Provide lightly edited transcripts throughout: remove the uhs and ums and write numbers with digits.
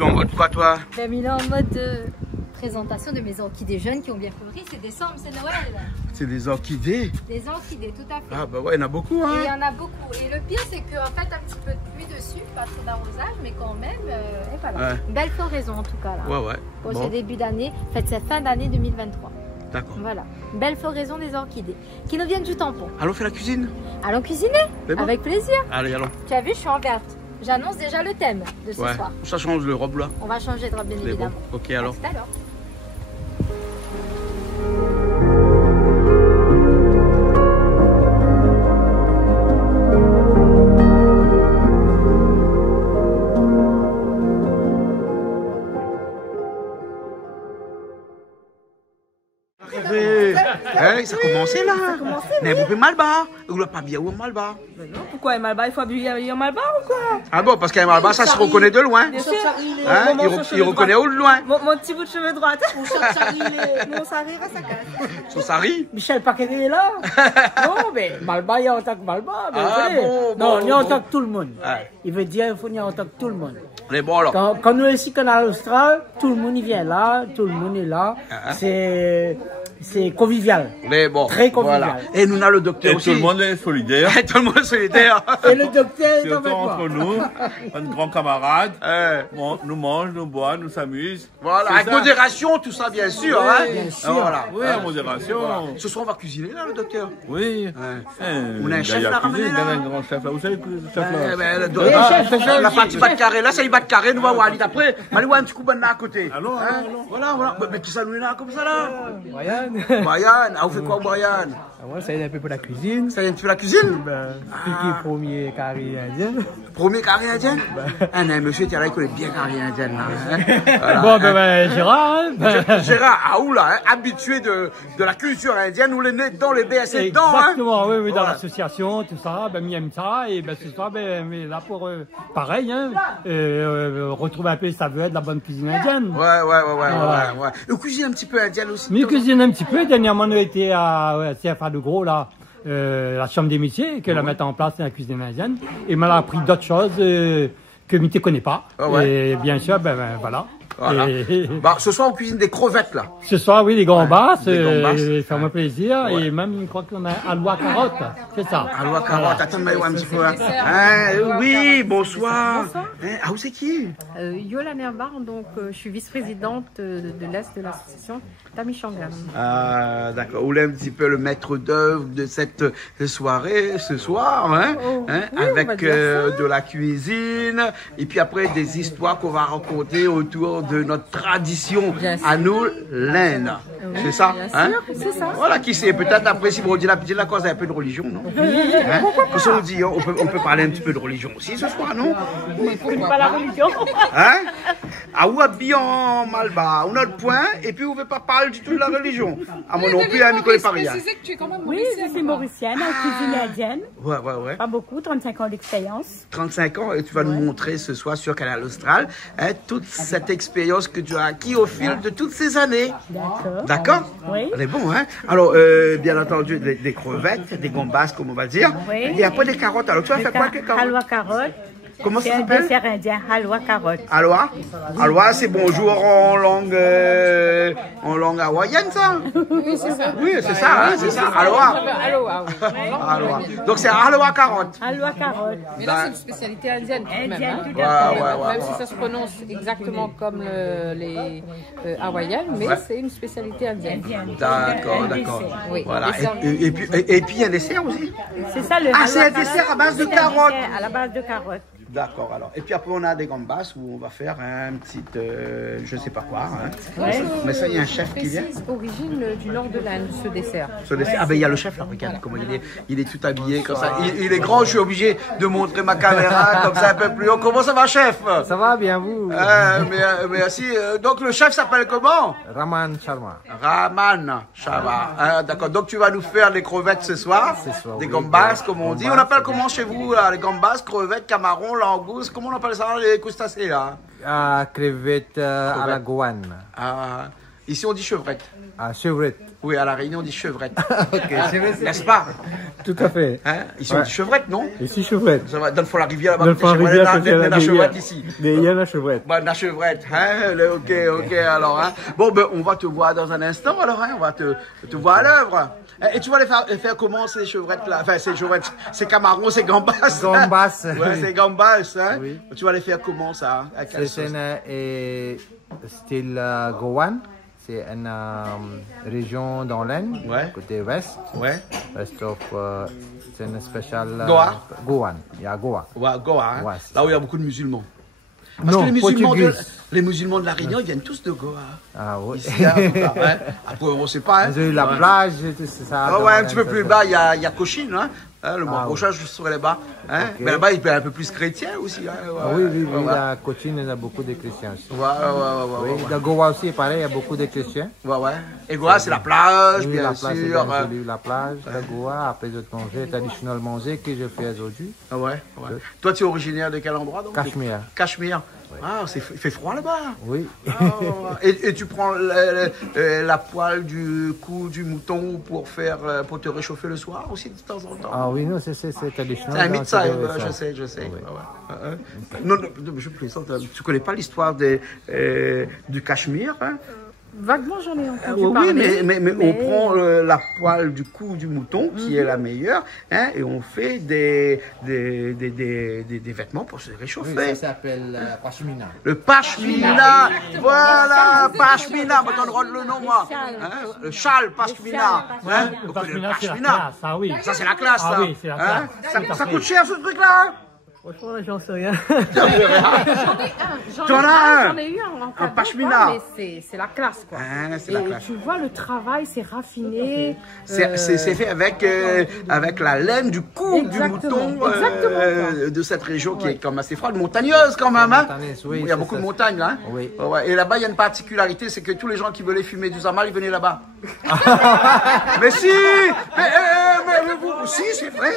Tu es en mode quoi, toi? Ben, il est en mode présentation de mes orchidées jeunes qui ont bien fleuri. C'est décembre, c'est Noël. C'est des orchidées? Des orchidées, tout à fait. Ah bah ouais, il y en a beaucoup, hein. Et il y en a beaucoup. Et le pire, c'est qu'en fait, un petit peu de pluie dessus, pas trop d'arrosage, mais quand même, et voilà. Ouais. Belle floraison en tout cas là. Ouais, ouais. Pour Bon. ce début d'année, en fait, c'est fin d'année 2023. D'accord. Voilà. Belle floraison des orchidées qui nous viennent du tampon. Allons faire la cuisine? Allons cuisiner? C'est bon. Avec plaisir. Allez, allons. Tu as vu, je suis en verte. J'annonce déjà le thème de ce soir. Ça change le robe là. On va changer de robe, bien C'est évidemment. bon. Ok, alors. À tout à l'heure. Hey, ça a commencé là. Mais vous pouvez mal bas. Vous ne pas bien ou mal bas. Pourquoi il mal bas? Il faut habiller en mal bas ou quoi? Ah bon, parce qu'un mal bas, ça se reconnaît de loin. Bien sûr. Hein? Il reconnaît où de loin. Mon petit bout de cheveux droite. Mon Sari à sa case. Son sari. Michel Paquet est là. Non, mais Malba, il y a en tant que Malba. Ah, bon, non, il y a en bon. tant que tout le monde. Ouais. Il veut dire qu'il faut y en tant que tout le monde. Mais bon alors. Quand nous ici, quand on est à l'Austral, tout le monde il vient là, tout le monde est là. Ah. C'est convivial. Mais bon. Très convivial. Voilà. Et nous on a le docteur Et aussi. tout le monde est solidaire. Tout le monde est solidaire. Et le docteur est Surtout avec entre moi. nous, un grand camarade. Ouais. Nous mange, nous boit, nous s'amuse. Voilà, C'est avec ça. modération, tout ça, bien sûr. Hein. bien sûr. Voilà. Oui, en modération. Voilà. Ce soir, on va cuisiner là, le docteur. Oui. On a un chef là, ramené, là. Un grand chef là. Vous savez le chef Eh là? ben, chef, on a fait un petit bat de carré là, c'est le bat de carré, nous va voir aller après. Allez voir un petit coup de là à côté. Allons, Hein? allons. Voilà, voilà. Mais qui ça nous est là comme ça là? Brian, Brian, ah, vous faites quoi, Brian? moi ça aide un peu pour la cuisine. Ça vient de faire la cuisine? Piqué premier carré indien. Premier carré indien? Ah non, monsieur Thierry, il connaît bien carré indien là. Hein? Voilà, Bon, hein. Gérard, hein, Gérard Aoula, hein, habitué de la culture indienne, nous les nez dans les BSC dedans. Hein. exactement, oui, dans Voilà. l'association, tout ça, il aime ça, et ce soir, mais là pour, pareil, hein, retrouver un peu sa vedette de la bonne cuisine indienne. Ouais. Et cuisine un petit peu indienne aussi. Mais cuisine un petit peu, dernièrement, on a été à CFA de Gros, là, la chambre des métiers, que la mettre en place, la cuisine indienne, et m'a appris d'autres choses que je ne connais pas. Et bien sûr, voilà. Voilà. Bah, ce soir, on cuisine des crevettes là. Ce soir, oui, les gambas, des gambas. fait-moi plaisir. Ouais. Et même, je crois qu'on a aloua carotte, c'est ça. Aloua carotte, attends-moi un petit peu. Hein, oui, bonsoir. Hein, ah, où c'est qui? Yola Nerbar, donc je suis vice-présidente de l'Est de l'association Tamishangam. Ah, d'accord. Où est un petit peu le maître d'œuvre de cette soirée, ce soir, hein, hein, oui, on va avec dire ça. de la cuisine, et puis après des histoires qu'on va raconter autour de notre tradition Bien sûr. à nous, l'Inde. C'est ça, bien hein? sûr, c'est ça. Voilà, qui sait, peut-être après, si vous dites la petite la cause, un peu de religion, non? Hein? Parce qu'on dit, hein, on peut parler un petit peu de religion aussi ce soir, non? Pas la religion. Hein? Ah, ou habillé en malba, on a le point, et puis on ne veut pas parler du tout de la religion. À mon non plus, hein, Nicolas Paria. que tu es quand même Oui, je suis mauricienne, en cuisine indienne. Ouais. Pas beaucoup, 35 ans d'expérience. 35 ans, et tu vas nous montrer ce soir sur Canal Austral hein, toute cette expérience que tu as acquis au fil de toutes ces années. D'accord. D'accord? Oui. On est bon, hein? Alors, bien entendu, des crevettes, des gambas, comme on va dire. Oui. Et après des carottes. Alors, tu vas faire quoi avec les carottes? Halwa carotte. Comment ça C'est un s'appelle? dessert indien, halwa carotte. Aloha? Aloha, c'est bonjour en langue hawaïenne, ça? Oui, c'est ça. Oui, c'est ça, hein, c'est ça. Aloha. Aloha, oui. Aloha. Donc, c'est aloha carotte. Halwa carotte. Mais là, c'est une spécialité indienne. tout de même, Indienne, hein. tout à fait. Ouais. Même si ça se prononce exactement comme les hawaïennes, mais Ouais. c'est une spécialité indienne. D'accord. Oui. Voilà. dessert. Et puis, il y a un dessert aussi? C'est ça le Ah, halwa c'est un carotte. dessert à base de C'est un carottes. dessert à la base de carottes. D'accord, alors. Et puis après, on a des gambas où on va faire un petit, je sais pas quoi. Hein. Ouais. Mais ça, il y a un chef qui vient. Précise origine du nord de l'Inde, ce dessert. Ce dessert. Ah ben, il y a le chef là, regarde comment il est tout habillé comme ça. Il est grand, je suis obligé de montrer ma caméra comme ça un peu plus haut. Comment ça va, chef? Ça va bien, vous? Merci. Donc, le chef s'appelle comment? Raman Sharma. Raman Sharma. D'accord, donc tu vas nous faire des crevettes ce soir. Des gambas, comme on dit. On appelle comment chez vous là, les gambas, crevettes, camarons, langoustes, comment on appelle ça, les crustacés là? Crevettes à la goanne. Ah, Ici, on dit chevrette. Ah, chevrette. Oui, à La Réunion, on dit chevrette. Ok, N'est-ce pas? Tout à fait. Hein? Ici, on dit chevrette, non? Ici, chevrette. Ça va, dans le fond, la rivière là-bas. Dans le fond, la rivière, il y a la chevrette ici. Il y a la chevrette. Bah, la chevrette, hein? Ok, alors, hein? Bon, ben, on va te voir dans un instant, alors, hein? On va te voir à l'œuvre. Et tu vas les faire comment, ces chevrettes là? Enfin, ces chevrettes, ces camarons, ces gambas. Gambas. Ouais, ces gambas, hein? Oui. Tu vas les faire comment, ça? À quelle C'est sauce? un style Goan. C'est une région dans l'Inde, Ouais. côté ouest. Ouais. West of, c'est une spéciale. Goa. Goan. Il y a Goa. Ouais, Goa, hein? Ouais, c'est Là où il y a beaucoup de musulmans. Parce Non, que portugais. les musulmans de La Réunion, ils viennent tous de Goa. Ah oui. Ici, hein, ouais. Après, on ne sait pas. Hein. Vous avez la Ouais. plage, tout ça. Ah dans ouais, un l'Inde, petit peu ça, plus ça. bas, il y a Cochin, hein. Le mois Ah, prochain, je serai là-bas. Hein. Ok. Mais là-bas, il peut être un peu plus chrétien aussi. Hein. Ouais, Ah oui, oui, ouais, oui. ouais. La Cochin, il y a beaucoup de chrétiens aussi. Ouais. Oui, dans Goa aussi, pareil, il y a beaucoup de chrétiens. Ouais. Et Goa, c'est la plage, Oui, bien la plage, c'est sûr. bien joli, la plage de Goa. Après, je manger, traditionnel manger que je fais aujourd'hui. Ah ouais. Toi, tu es originaire de quel endroit donc? Cachemire. Cachemire. Ah, il fait froid là-bas. Oui. Ah, et tu prends la poêle du cou du mouton pour te réchauffer le soir aussi de temps en temps. Ah oui, non, c'est traditionnel. C'est un mythe, ça, donc, je sais. Oui. Ouais. Non, je plaisante. Tu connais pas l'histoire du Cachemire, hein? Vaguement, j'en ai entendu Oui, parler. mais on prend la poêle du cou du mouton, qui est la meilleure, hein, et on fait des vêtements pour se réchauffer. Oui, ça s'appelle Pashmina. Le pashmina, voilà, pashmina, moi t'en le nom moi. Hein, le châle pashmina. Hein, Le le pashmina, c'est la pashmina. classe, ah oui. Ça c'est la classe, Ah ça. oui, c'est la classe. Hein, Tout à ça fait. coûte cher ce truc-là. Franchement, j'en sais rien. T'en as un. J'en ai eu en cadeau, pashmina. quoi, mais c'est la classe, quoi. Hein, c'est Et la classe. tu vois, le travail, c'est raffiné. C'est fait avec la laine du cou du Exactement, mouton exactement, de cette région qui est comme assez froide, montagneuse quand même. Hein. Montagneuse, oui, Il y a c'est beaucoup ça. de montagnes là. Hein. Oui. Ouais. Et là-bas, il y a une particularité, c'est que tous les gens qui veulent fumer du zamal, ils venaient là-bas. Mais si mais vous, si, c'est vrai.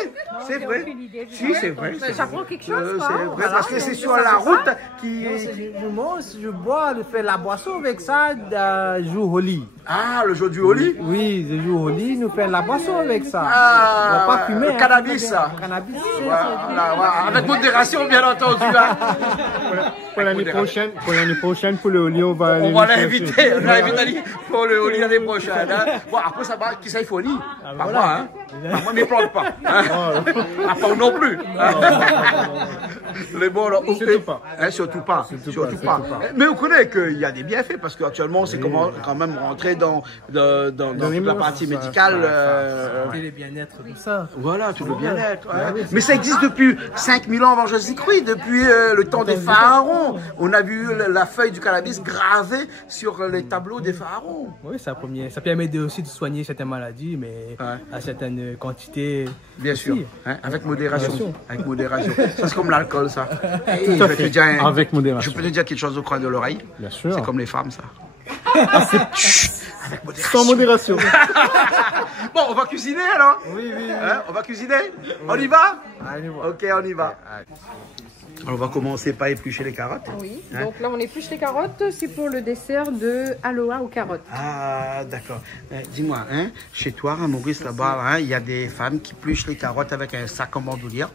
C'est vrai. Si, c'est vrai. Ça prend quelque chose, quoi. C'est vrai, parce que c'est sur la route qui... Je mange, je bois, je fais la boisson avec ça, je joue au lit. Ah, le jour du Holi. Oui, je joue au lit, nous faisons la boisson avec ça. Ah, on va pas fumer. le cannabis, ça. Cannabis. Voilà. Avec modération, bien entendu. Hein. Pour l'année prochaine, pour le Oli, on va On va l'inviter. On l'invite Ali pour le Holi l'année prochaine. Hein. Bon, après, ça va, qui ça, il faut Holi. Pas moi, hein. Pas moi, ne plante pas. Hein. Ah, pas non plus. Les bons, alors, surtout pas. Hein, surtout pas. Mais vous connaissez qu'il y a des bienfaits parce qu'actuellement, c'est quand même rentrer dans toute la partie médicale. Le bien-être, tout ça. Voilà, tout le bien-être. Ouais. Mais ça existe depuis 5000 ans avant Jésus-Christ, depuis le temps des pharaons. On a vu la feuille du cannabis gravée sur les tableaux des pharaons. Oui, ça permet aussi de soigner certaines maladies, mais à certaines quantités. Bien sûr, aussi. hein, avec modération. Avec modération. Ça, c'est comme l'alcool, ça. Et Tout je à peux te fait. dire, Avec modération. Je peux te dire quelque chose au coin de l'oreille. Bien sûr. C'est comme les femmes, ça. Chut, avec modération. Sans modération. Bon, on va cuisiner alors. Oui. Hein, on va cuisiner. On y va? Allez, voilà. Ok, on y va. Alors, on va commencer par éplucher les carottes. Oui, Hein? donc là on épluche les carottes, c'est pour le dessert de aloha aux carottes. Ah, d'accord. Dis-moi, hein, chez toi, à Maurice, là-bas, hein, il y a des femmes qui épluchent les carottes avec un sac en bandoulière.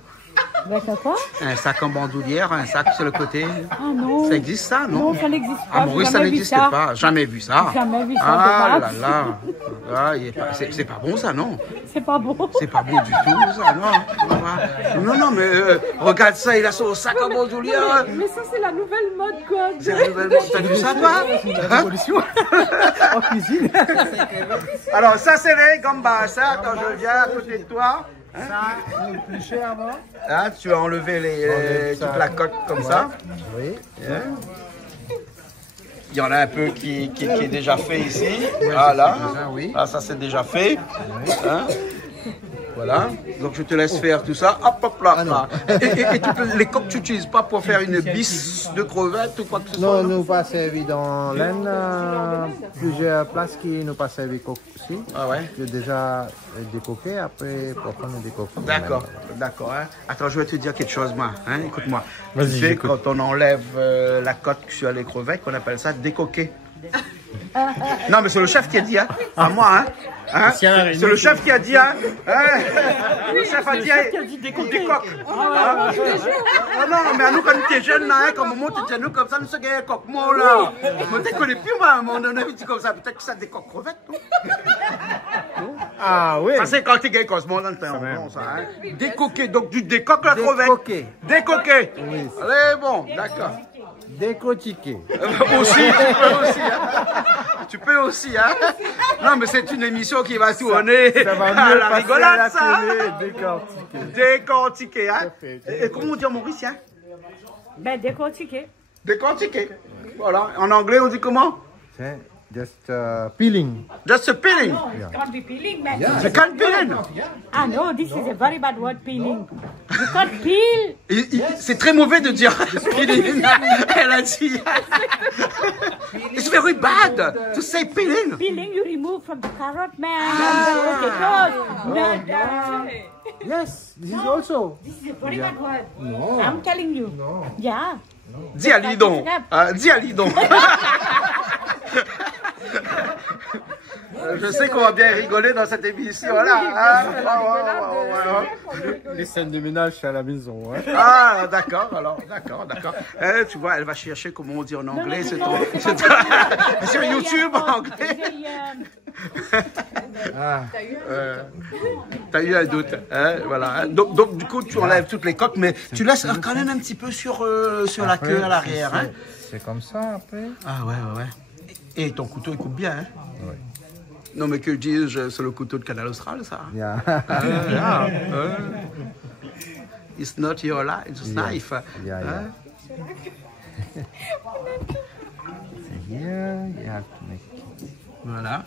D'accord, quoi? Un sac en bandoulière, un sac sur le côté. Ah non. Ça existe ça, non? Non, ça n'existe pas. À Maurice, ça n'existe pas. Jamais vu ça. Jamais vu ça, Ah là c'est là. Ah, c'est pas bon, ça, non? C'est pas bon. C'est pas bon du tout, ça, non? Non, mais regarde ça, il a son sac en bandoulière. Mais ça, c'est la nouvelle mode, quoi. C'est la nouvelle mode. T'as vu ça, toi? Hein? En cuisine. Alors, ça, c'est les gambas. Ça, attends, je viens à côté de toi. Ça, nous éplucher avant. Hein, tu as enlevé toute la coque comme ça. Oui. Hein? Il y en a un peu qui est déjà fait ici. Voilà. oui. Ah, ça, c'est déjà fait. Hein? Voilà. Donc, je te laisse faire tout ça. Hop, là. Là. Et les coques, tu n'utilises pas pour faire une bisse de crevettes ou quoi que ce soit? Non, nous pas servi dans l'Inde. Plusieurs places qui nous pas servi coq aussi. Ah ouais. J'ai déjà décoqué, après pour prendre des coques. D'accord. Hein. Attends, je vais te dire quelque chose, moi. Hein? Écoute-moi. Vas-y, Tu sais, j'écoute. quand on enlève la côte sur les crevettes, on appelle ça décoquer. Non, mais c'est le chef qui a dit, hein. Pas moi, hein. Hein? C'est le chef qui a dit, hein. Le chef a dit, des coques. Ah non, mais à nous, quand on était jeunes, là, hein, quand on monte, nous comme ça, nous sommes des coques morts, là. On ne connaît plus, moi, on a dit comme ça. Peut-être que ça des coques crevettes, non? Ah oui. Ça, c'est quand tu es cosmo dans le temps. Bon, ça, hein. Décoquer, donc tu décoques la crevette. Décoquer. Oui. Allez, bon, d'accord. Décortiquer. Aussi, tu peux aussi, hein. Non, mais c'est une émission qui va tourner à la rigolade, ça. Décortiquer, hein. Et comment on dit en mauricien? Ben, décortiquer. Décortiquer. Voilà. En anglais, on dit comment? Just peeling. Just a peeling. It can't be peeling, man. You can't peeling. Ah no, this is a very bad word, peeling. You can't peel. C'est très mauvais de dire peeling. Elle a dit. It's very bad to say peeling. Peeling you remove from the carrot, man. Potatoes. No. Yes, this is also. This is a very bad word. No. I'm telling you. No. Yeah. Dis à Lidon. Dis à Lidon. Je sais qu'on va bien rigoler dans cette émission-là. Les scènes de ménage, c'est à la maison. Hein. Ah, d'accord, alors, d'accord. Tu vois, elle va chercher comment on dit en anglais. C'est sur YouTube en anglais. T'as eu un doute, hein, voilà. Donc, du coup, tu enlèves toutes les coques, mais tu laisses quand même un petit peu sur la queue à l'arrière. Hein. C'est comme ça après. Ah ouais. Et ton couteau, il coupe bien, hein? Oui. Non, mais que dis-je, c'est le couteau de Canal Austral, ça. Yeah. It's not your knife. Yeah. Here, you have to make. Voilà.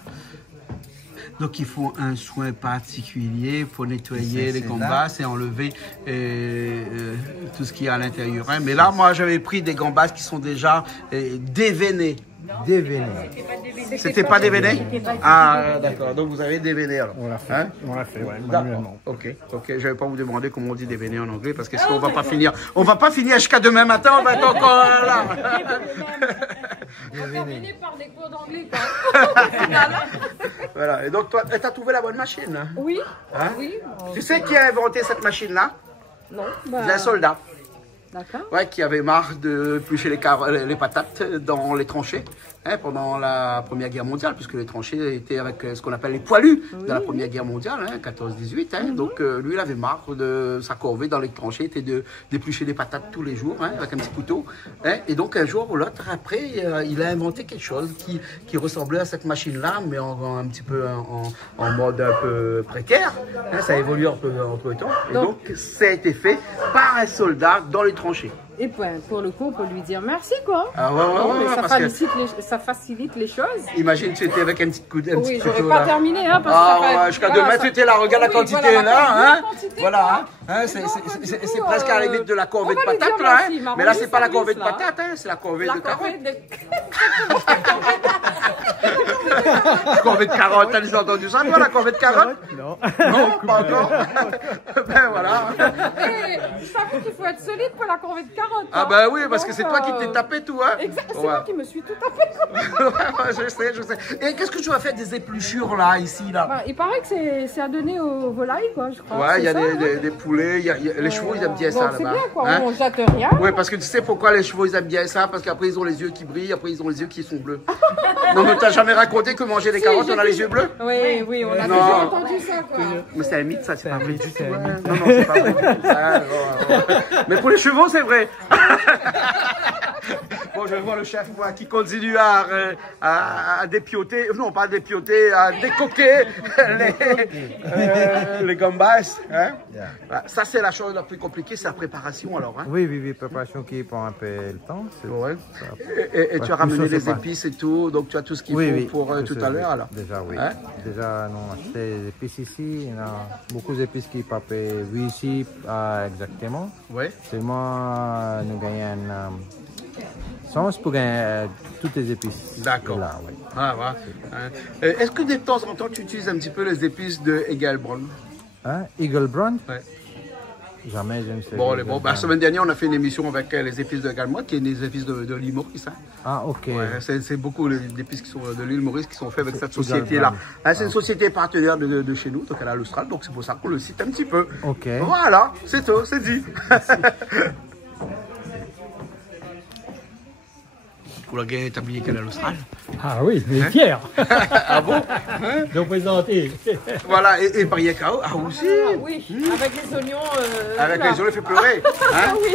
Donc il faut un soin particulier pour nettoyer les gambas et enlever tout ce qu'il y a à l'intérieur. Hein. Mais là, moi, j'avais pris des gambas qui sont déjà déveinés. C'était pas déveiné? Ah, d'accord. Donc vous avez déveiné alors. On l'a fait. Hein? On l'a fait, ouais, manuellement. Ok. Je vais pas vous demander comment on dit déveiné en anglais parce que sinon on va pas finir. On va pas finir jusqu'à demain matin. On va être encore là. On va terminer par des cours d'anglais, quoi. Voilà. Et donc toi, tu as trouvé la bonne machine? Hein? Oui. Hein? Oui. Tu sais qui a inventé cette machine-là? Non. C'est un soldat. D'accord. Ouais, qui avait marre de éplucher les patates dans les tranchées pendant la Première Guerre mondiale, puisque les tranchées étaient avec ce qu'on appelle les poilus de la Première Guerre mondiale, 14-18. Donc lui, il avait marre de sa corvée dans les tranchées, était d'éplucher des patates tous les jours avec un petit couteau. Et donc un jour ou l'autre, après, il a inventé quelque chose qui ressemblait à cette machine-là, mais un petit peu en mode un peu précaire. Ça a évolué entre temps. Et donc ça a été fait par un soldat dans les tranchées. Et pour le coup, on peut lui dire merci, quoi. Ah ouais, ça facilite les choses. Imagine, tu étais avec un petit coup de Oui, j'aurais pas terminé, hein, parce que jusqu'à 2 mètres, tu étais là, regarde la quantité, là, hein. Voilà, hein, c'est presque à la limite de la corvée de patates, là, hein. Mais là, c'est pas la corvée de patates, hein, c'est la corvée de carottes. La corvée de carottes, t'as déjà entendu ça, toi, la corvée de carottes? Non. Non, pas encore. Ben voilà. Je t'avoue qu'il faut être solide pour la corvée de carottes. Ah ben oui, parce que c'est toi qui t'es tapé tout, hein. Exact, c'est moi qui me suis tout tapé. Je sais. Et qu'est-ce que tu vas faire des épluchures là, ici, là? Il paraît que c'est à donner aux volailles, quoi, je crois. Ouais, il y a des poulets, les chevaux, ils aiment bien ça là-bas. C'est bien, quoi, on jette rien. Oui, parce que tu sais pourquoi les chevaux, ils aiment bien ça? Parce qu'après, ils ont les yeux qui brillent, après, ils ont les yeux qui sont bleus. Non, mais t'as jamais raconté que manger des carottes, on a les yeux bleus? Oui, on a déjà entendu ça, quoi. Mais c'est un mythe, ça, c'est pas vrai. Non, c'est pas vrai. Mais pour les chevaux, c'est vrai. Bon, je vois le chef qui continue à dépioter, non pas à dépioter, à décoquer les gambas. Hein? Yeah. Ça, c'est la chose la plus compliquée, c'est la préparation alors. Hein? Oui, préparation qui prend un peu le temps. Ouais. Et tu as ramené les épices et tout, donc tu as tout ce qu'il faut pour tout à l'heure alors. Déjà, oui. Hein? Déjà, nous achetons des épices ici, il y a beaucoup d'épices qui ne peuvent pas vu ici exactement. Oui. Seulement, nous gagnons sens pour gagner toutes les épices. D'accord. Oui. Ah, voilà. Est-ce que de temps en temps tu utilises un petit peu les épices de Eagle Brown? Hein? Eagle Brown? Ouais. Jamais, je ne sais Bon, pas. la semaine dernière, on a fait une émission avec les épices de Galmois, qui est des épices de l'île Maurice. Hein. Ah, ok. Ouais, c'est beaucoup d'épices qui sont de l'île Maurice qui sont faits avec cette société-là. Hein, c'est une société partenaire de chez nous, donc elle est à l'Austral, donc c'est pour ça qu'on le cite un petit peu. Ok. Voilà, c'est tout, c'est dit. Pour la guerre établie qu'elle est à l'Austral. Ah oui, mais fier. Ah bon? De présenter. Voilà, et par Yakao, ah aussi. Ah oui, avec les oignons. Avec les oignons, il fait pleurer. Hein? Oui.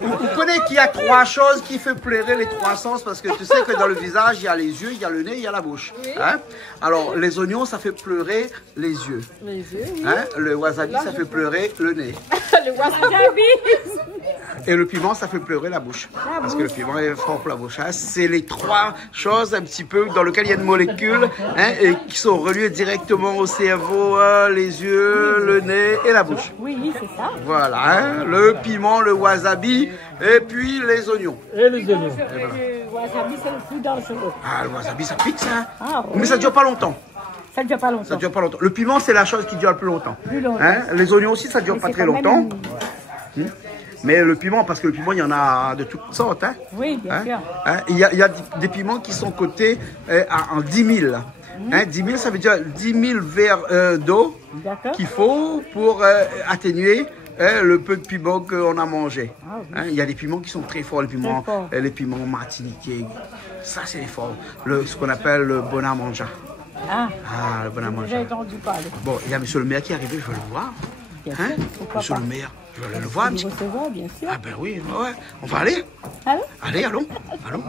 Vous connaissez qu'il y a 3 choses qui font pleurer les 3 sens, parce que tu sais que dans le visage, il y a les yeux, il y a le nez, il y a la bouche. Oui. Hein? Alors, les oignons, ça fait pleurer les yeux. Les yeux, oui. Hein? Le wasabi, ça fait pleurer le nez. Le wasabi. Et le piment, ça fait pleurer la bouche. Parce que le piment est fort pour la bouche. Hein? C'est les 3 choses un petit peu dans lesquelles il y a une molécule, hein, et qui sont reliées directement au cerveau, les yeux, le nez et la bouche. Oui, c'est ça. Voilà, hein? Le piment, le wasabi et puis les oignons. Et les oignons. Le wasabi, c'est le fou dans le cerveau. Ah, le wasabi, ça pique ça. Ah, oui. Mais ça dure pas longtemps. Ça ne dure pas longtemps. Ça dure pas longtemps. Le piment, c'est la chose qui dure le plus longtemps. Plus longtemps. Hein? Les oignons aussi, ça dure Mais pas c'est très quand même longtemps. Mais le piment, parce que le piment, il y en a de toutes sortes. Hein? Oui, bien Hein? sûr. Hein? Il y a des piments qui sont cotés en 10 000. Hein? 10 000, ça veut dire 10 000 verres d'eau D'accord. qu'il faut pour atténuer le peu de piment qu'on a mangé. Ah, oui. Hein? Il y a des piments qui sont très forts, les piments martiniquais. Ça, c'est fort. Ce qu'on appelle le bonamanja. Ah, Ah, le bonamanja. j'ai entendu parler. Bon, il y a monsieur le maire qui est arrivé, je veux le voir. Bien Hein? sûr, pourquoi Monsieur pas. le maire, je veux aller le voir un Vous petit peu. recevoir, bien sûr. Ah ben oui, ouais. On va aller. Allô? Allez, allons. Allons.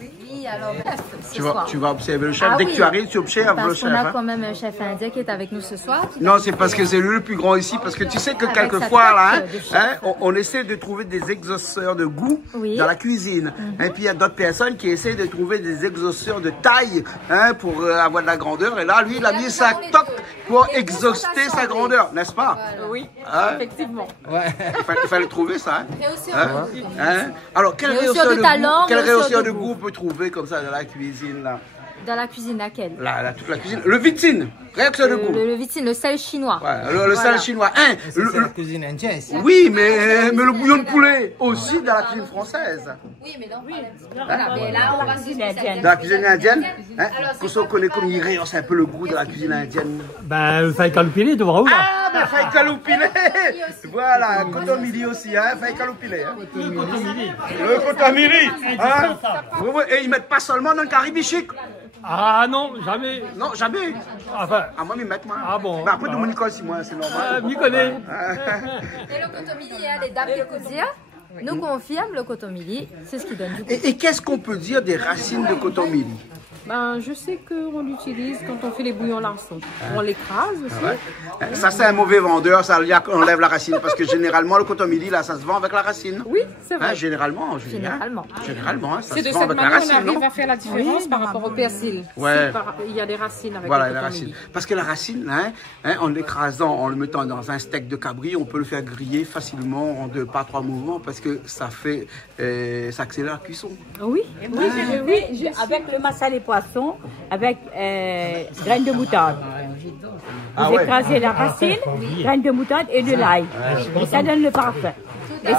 Oui, alors bref, ce Tu soir. vas observer le chef. Ah Dès oui. que tu arrives, tu observes le Parce chef. qu'on a Hein. quand même un chef indien qui est avec nous ce soir. Non, c'est parce que c'est lui le plus grand ici. Parce que tu sais que Avec quelquefois, sa là, tête de chef. on essaie de trouver des exauceurs de goût Oui. dans la cuisine. Et puis il y a d'autres personnes qui essaient de trouver des exauceurs de taille, hein, pour avoir de la grandeur. Et là, lui, il a mis sa toque pour exhauster sa grandeur, n'est-ce pas? Oui, Hein? effectivement. Il fallait trouver ça. Hein. Et aussi, Hein? Hein? Alors, quel Mais aussi réhausseur de talent, quel mais aussi réhausseur de de goût. goût on peut trouver comme ça dans la cuisine là? dans la cuisine laquelle? Toute la cuisine. Le vitine, réhausseur de goût. Le vitine, le sel chinois. Ouais, le sel chinois. Hein, C'est la cuisine indienne ici. oui, mais le bouillon de poulet aussi dans la cuisine française. Oui, mais non, voilà, mais là, on va se spécialiser. Dans la cuisine indienne, hein, Alors, qu'on se connaît comme il réhausse un peu le goût de la cuisine indienne. Ben, le faille calupilé, tu vois où là? Ah, mais faille caloupilé. Voilà, cotomili aussi, hein, faille caloupilé. Hein. Le cotomili. Hein. Et ils mettent pas seulement dans le caribichic. Ah non, jamais. Non, jamais. Enfin, Ah, moi, ils mettent, moi. Ah bon. Bah, après, tout le monde connaît, moi, c'est normal. m'y connais. Et le cotomili, les dames de Koudzia nous confirment le cotomili, c'est ce qui donne du goût. Et qu'est-ce qu'on peut dire des racines de cotomili? Ben, je sais qu'on l'utilise quand on fait les bouillons larçons. On l'écrase aussi. Ça, c'est un mauvais vendeur, ça enlève la racine. Parce que généralement, le cotomili, là, ça se vend avec la racine. Oui, c'est vrai. Hein, généralement, Julien. Généralement. Généralement, hein, ça C'est se de vend cette avec la manière qu'on racine, arrive non? à faire la différence par rapport au persil. Ouais. Il y a des racines avec Voilà, le la cotomili. racine. Parce que la racine, hein, en l'écrasant, en le mettant dans un steak de cabri, on peut le faire griller facilement en 2 par 3 mouvements parce que ça fait, ça accélère la cuisson. Oui, Avec le massalé poisson, avec graines de moutarde. Ah Vous ouais. écrasez la racine, graines de moutarde et de l'ail. Et ça donne le parfum. Et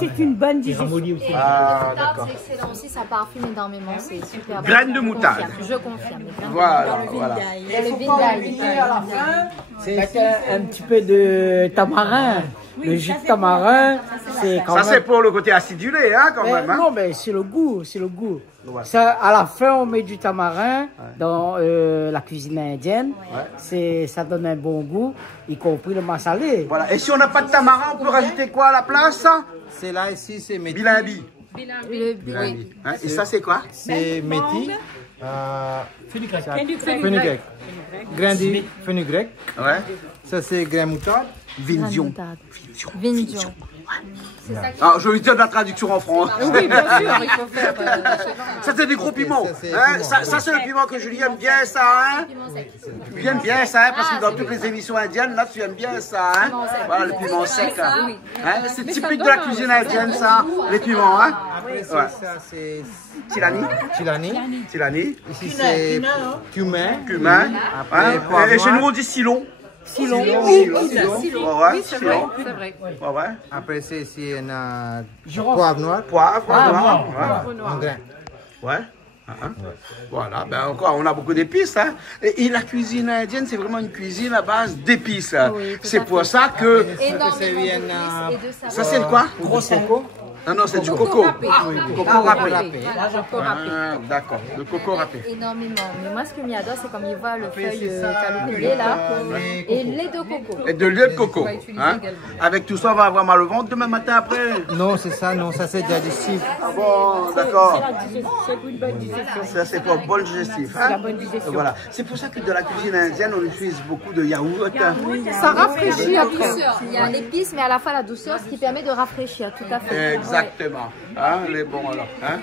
c'est une bonne digestion. Ah, Le moutarde, c'est excellent aussi, ça parfume énormément, c'est super bon. Graines de moutarde. Je confirme. Les graines de Voilà, voilà. moutarde. Le vin d'ail. C'est un petit peu de tamarin. Le jus de tamarin, c'est quand Ça, même... c'est pour le côté acidulé, hein, quand même. Hein. Non, mais c'est le goût, c'est le goût. Ça, à la fin, on met du tamarin dans la cuisine indienne. Ça donne un bon goût, y compris le massalé. Voilà. Et si on n'a pas de tamarin, on peut rajouter quoi à la place? C'est là ici, c'est métis. Bilimbi. Oui. Hein, et ça, c'est quoi? C'est métis. Fenugrec. Grain de fenugrec. Ouais. Ça, c'est grain moutarde. Vindion. Vindion. Ah, je vais dire de la traduction en France. Oui, bien sûr, il faut faire. Ça, c'est des gros piments. Ça, c'est Hein, piment, ça, c'est le piment que Julie aime bien, ça. Hein. Tu aimes bien ça, hein, parce que dans toutes les émissions indiennes, là, tu aimes bien ça. Hein. Voilà, le piment sec. Hein. Hein, c'est typique de la cuisine indienne, ça, les piments. Hein. Après, Ouais. ça, c'est Tilani. Tilani. Tilani. Ici, c'est cumin. Cumin. Après, Hein. Et chez nous, on dit Silon. Silon. Oui, c'est vrai. Après, c'est ici, on a poivre noir. Poivre noir. En grain. Ouais. Voilà, ben encore, on a beaucoup d'épices. Hein. Et la cuisine indienne, c'est vraiment une cuisine à base d'épices. Oui, c'est pour ça que... Énormément d'épices et de saveurs. Ça, c'est quoi? Gros coco. Non, c'est du coco. Râpé. Coco râpé. D'accord, le coco râpé. Énormément. Mais moi, ce que j'adore, c'est comme il voit le feuille calopelé là, et lait de coco. Et de lait de coco. Hein? Avec tout ça, on va avoir mal au ventre demain matin après. Non, c'est ça, non, ça c'est digestif. Ah bon, d'accord. C'est une bonne digestion. Ça, c'est pour bon digestif. Hein? La bonne digestion. Voilà. C'est pour ça que dans la cuisine indienne, on utilise beaucoup de yaourt. Ça rafraîchit après. Il y a l'épice, mais à la fois la douceur, ce qui permet de rafraîchir, tout à fait. Exactement. Hein, les bons alors. Hein?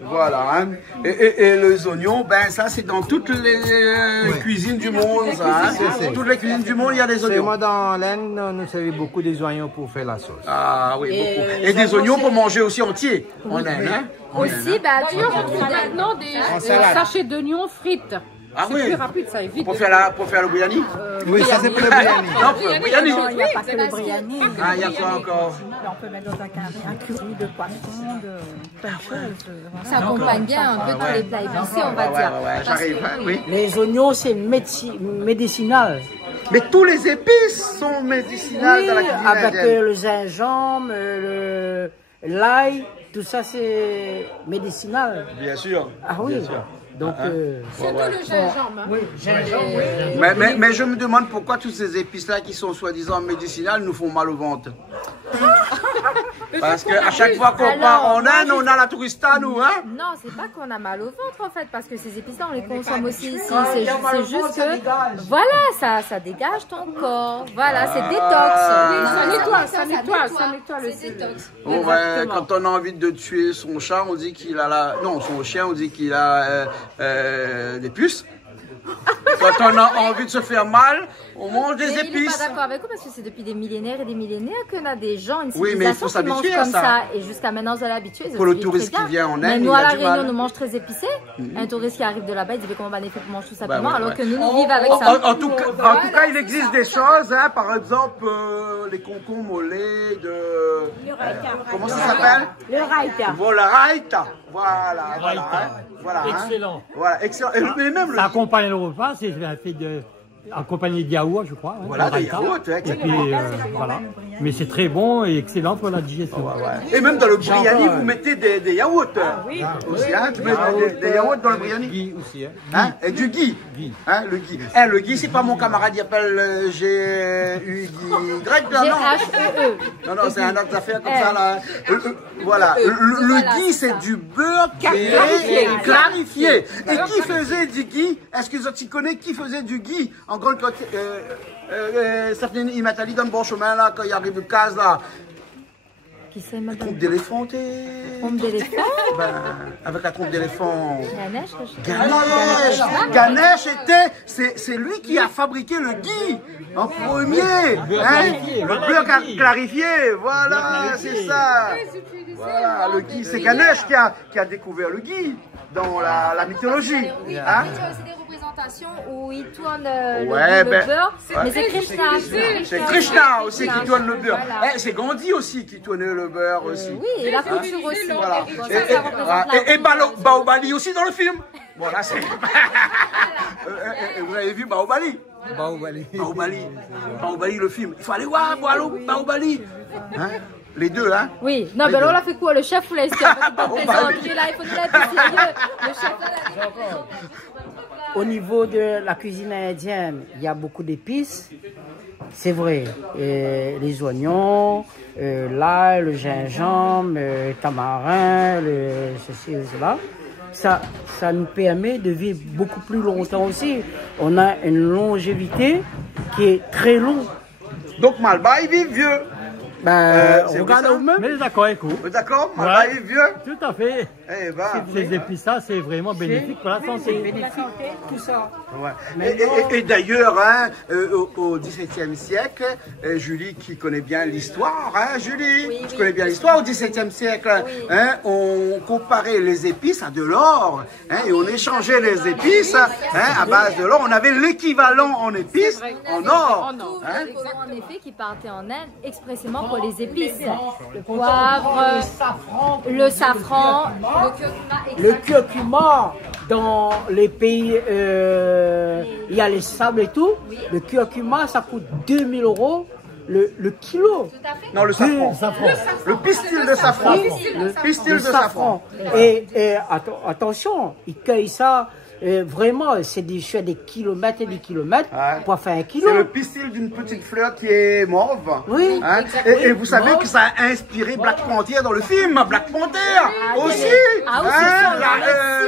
Voilà. Hein? Et les oignons, ben ça c'est dans toutes les cuisines du monde. Hein? Toutes les cuisines du monde, il y a des oignons. Moi dans l'Inde, nous servons beaucoup des oignons pour faire la sauce. Ah oui, beaucoup. Et des oignons pour manger aussi entiers en Inde. Hein? Aussi, bah, On trouve maintenant des sachets d'oignons frites. Ah c'est plus rapide, ça évite. Pour faire le biryani? Oui, ça c'est pour le biryani. Non, pour le biryani. Il n'y a pas que le biryani. Ah, il y a quoi encore? On peut mettre dans un curry de poisson, de plein de choses. ça accompagne bien un peu tous les plats épicés, on va dire. Ouais, j'arrive. Hein, oui. Les oignons, c'est médicinal. Mais tous les épices sont médicinales dans la cuisine Avec indienne. le gingembre, l'ail, tout ça c'est médicinal. Bien sûr. Ah oui. Bien sûr. Donc, Surtout le gingembre. oui, gingembre, oui. Mais je me demande pourquoi toutes ces épices-là qui sont soi-disant médicinales nous font mal au ventre. Parce qu'à chaque fois qu'on part en Inde, on a la tourista, nous, hein? Non, c'est pas qu'on a mal au ventre en fait, parce que ces épices-là, on les consomme aussi ici. C'est juste que, voilà, ça dégage ton corps. Voilà, c'est détox. Ça nettoie le détox. Bon, ouais, quand on a envie de tuer son chat, on dit qu'il a son chien, on dit qu'il a des puces. Quand on a envie de se faire mal, on mange des Mais il n'est épices. pas d'accord avec vous parce que c'est depuis des millénaires et des millénaires qu'on a des gens, une Oui, mais il faut civilisation qui mange s'habituer à comme ça. ça. Et jusqu'à maintenant, on est habitué. Pour le touriste qui vient en Inde, mais nous, il à a La du Réunion, mal. nous mange très épicé. Un touriste qui arrive de là-bas, il dit comment on va faire pour manger tout ça Bah comment, ouais, alors ouais. que nous vivons avec ça. En tout cas, il existe des choses, hein, par exemple, les concombres au lait de... comment ça s'appelle? Le raïta. Voilà, raïta. Voilà, voilà. Hein, voilà, hein. Excellent. Voilà, excellent. Mais même Ça accompagne le repas, c'est fait accompagné de yaourt, je crois. Hein, Voilà, le des raïta. yaourts, Et exactement. puis, voilà. Mais c'est très bon et excellent pour la digestion. Et même dans le biryani, vous mettez des yaourts. Aussi, hein, tu mets des yaourts dans le biryani. Ghee aussi. Hein. Hein? Et du ghee. Hein, le ghee. Le ghee, c'est pas mon camarade, il appelle G-U-Y, là, non? G-H-E-E. Non, c'est un autre affaire comme ça, là. Voilà. Le ghee, c'est du beurre clarifié. Et qui faisait du ghee? Est-ce que tu connais qui faisait du ghee en grande quantité? Ça fait une Imatali dans le bon chemin, là, quand il arrive de case, là. Qui c'est, madame? Trompe d'éléphant, Trompe d'éléphant? Ben, avec la trompe d'éléphant. Ganesh. Ganesh c'est lui qui a fabriqué le ghee en premier. Le beurre clarifié, voilà, c'est ça. Voilà, le ghee, c'est Ganesh qui a découvert le ghee dans la mythologie. Oui, Hein? il y a aussi des représentations où il tourne le ben, beurre, mais c'est Krishna. C'est Krishna aussi qui tourne le beurre. Voilà. C'est Gandhi aussi qui tournait le beurre aussi. Oui, et la couture aussi. Voilà. Ça représente la Et Bahubali aussi dans le film. Voilà, c'est. Vous avez vu Bahubali? Bahubali le film. Il faut aller voir Bahubali. Hein? Les deux, hein? Oui, non, mais alors on l'a fait quoi? Le chef ou la SK? Il faut de l'aide sérieux. Le chef là, Au niveau de la cuisine indienne, il y a beaucoup d'épices, c'est vrai. Les oignons, l'ail, le gingembre, le tamarin, ceci et cela. Ça nous permet de vivre beaucoup plus longtemps aussi. On a une longévité qui est très longue. Donc Malba, il vit vieux. Regarde vous-même. Mais d'accord, écoute. D'accord, Ouais. il est vieux. Tout à fait. Eh ben. Ces épices-là, c'est vraiment bénéfique pour la santé. Tout ça. Ouais. Et d'ailleurs, hein, au XVIIe siècle, Julie qui connaît bien l'histoire, hein, Julie, tu connais bien l'histoire, au XVIIe siècle, hein, on comparait les épices à de l'or, hein, et on échangeait les épices hein, à base de l'or. On avait l'équivalent en épices en or. Hein? En effet, qui partait en Inde expressément pour les épices. Le poivre, le safran, le curcuma. Dans les pays, il y a les sables et tout. Le curcuma, ça coûte 2000 € le kilo. Non, le safran. Le pistil de safran. Le pistil de safran. Et attention, ils cueillent ça. Vraiment, c'est des kilomètres et des kilomètres pour faire un kilo. C'est le pistil d'une petite fleur qui est mauve. Oui. Hein? Et vous savez que ça a inspiré Black Panther dans le film Black Panther aussi. Ah oui,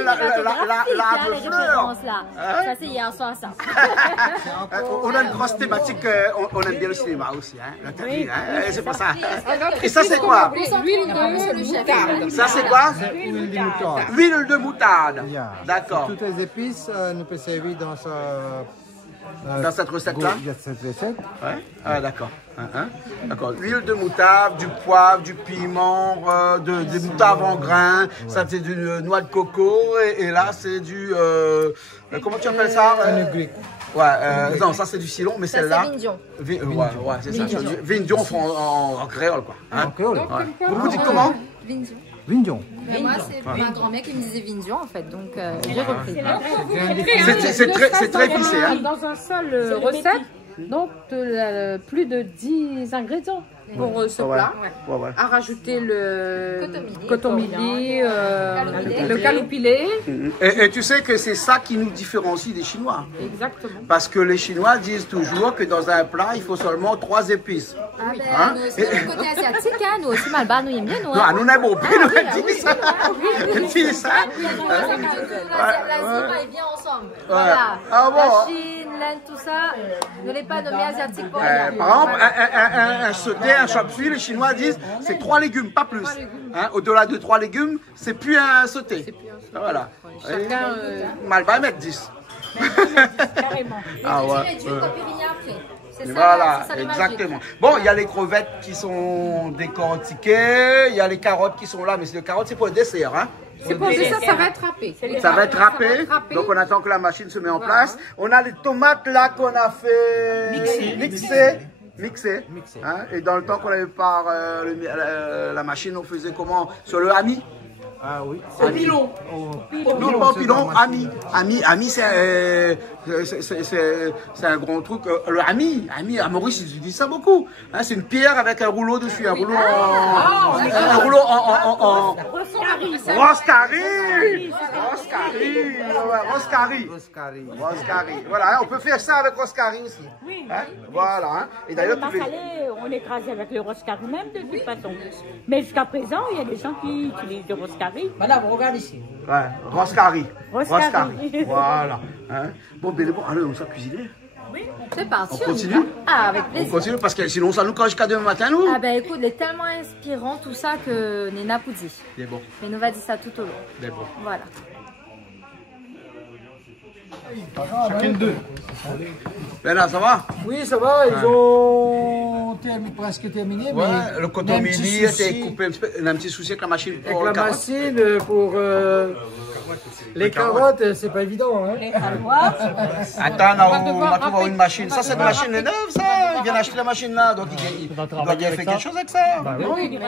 l'arbre fleur. Ça c'est hier soir ça. On a une grosse thématique, on aime bien le cinéma aussi. Hein? C'est pas ça. Et ça c'est quoi? L'huile de moutarde. Ça c'est quoi? Huile de moutarde. Huile de moutarde. D'accord. Toutes les épices, nous peut servir dans cette recette-là? Cette recette. Ouais. Ah, d'accord. D'accord. L'huile de moutarde, du poivre, du piment, des moutardes en grains. Ça, c'est du noix de coco. Et là, c'est du... comment tu appelles ça? Ouais, non, ça, c'est du Ceylon, mais celle-là... C'est Vignon. Ouais, c'est ça. Vignon en créole, quoi. En créole. Vous dites comment? Vignon. Vignon. Moi, c'est ma grand-mère qui me disait Vignon en fait, donc j'ai repris. C'est très épicé. Hein. Dans un seul recette, donc plus de 10 ingrédients pour ce plat. À rajouter le coton-mili, le caloupilé. Et tu sais que c'est ça qui nous différencie des Chinois. Exactement. Parce que les Chinois disent toujours que dans un plat, il faut seulement 3 épices. Ah ben, hein? Nous aussi, du côté asiatique, hein, nous aussi, Malba, nous aimons bien, nous. Nous n'aimons pas, nous disons ça. Dis ça. L'Asie est bien ensemble. Voilà. La Chine, l'Inde, tout ça, nous n'avons pas nommé asiatique pour rien. Par exemple, un sauté, un chop-suey, les Chinois disent c'est 3 légumes, pas plus. Hein, au-delà de 3 légumes, c'est plus un sauté. Voilà. Malba, mettre 10. Carrément. Ah ouais. Voilà, exactement. Bon, il y a les crevettes qui sont décortiquées, il y a les carottes qui sont là, mais les carottes, c'est pour le dessert. Hein. C'est pour le dessert, ça va être râpé. Ça va être râpé, donc on attend que la machine se met en place. On a les tomates là qu'on a fait mixer. Hein. Et dans le temps qu'on avait par la machine, on faisait comment? Sur le hami. Ah oui. Au pilon. Non, pas au pilon, ami. Ami, c'est un grand truc. Le ami, à Maurice, ils utilisent ça beaucoup. Hein, c'est une pierre avec un rouleau dessus, un rouleau en Roscari. Voilà, on peut faire ça avec Roscari aussi. Hein, voilà. Hein. Et d'ailleurs, on écrase avec le Roscari même de toute façon. Mais jusqu'à présent, il y a des gens qui utilisent le Roscari. Madame, regarde ici. Ouais, Roscari. Voilà. Hein. Bon, allez, on s'est cuisiné. Oui, c'est parti. On continue? Ah, avec plaisir. On continue parce que sinon ça nous colle jusqu'à demain matin, nous. Ah ben écoute, il est tellement inspirant tout ça que Nena Poudzi. C'est bon. Mais nous va dire ça tout au long. C'est bon. Voilà. Chacun deux. Là, ça va? Oui, ça va, ils ont presque terminé. Ouais, mais le coton-mili était coupé un petit souci avec la machine pour avec la machine pour les carottes, c'est pas évident. Hein. Attends, on va trouver une machine. Ça, c'est une machine neuve, ça. Il vient d'acheter la machine là, donc il doit bien faire quelque chose avec ça. Oui,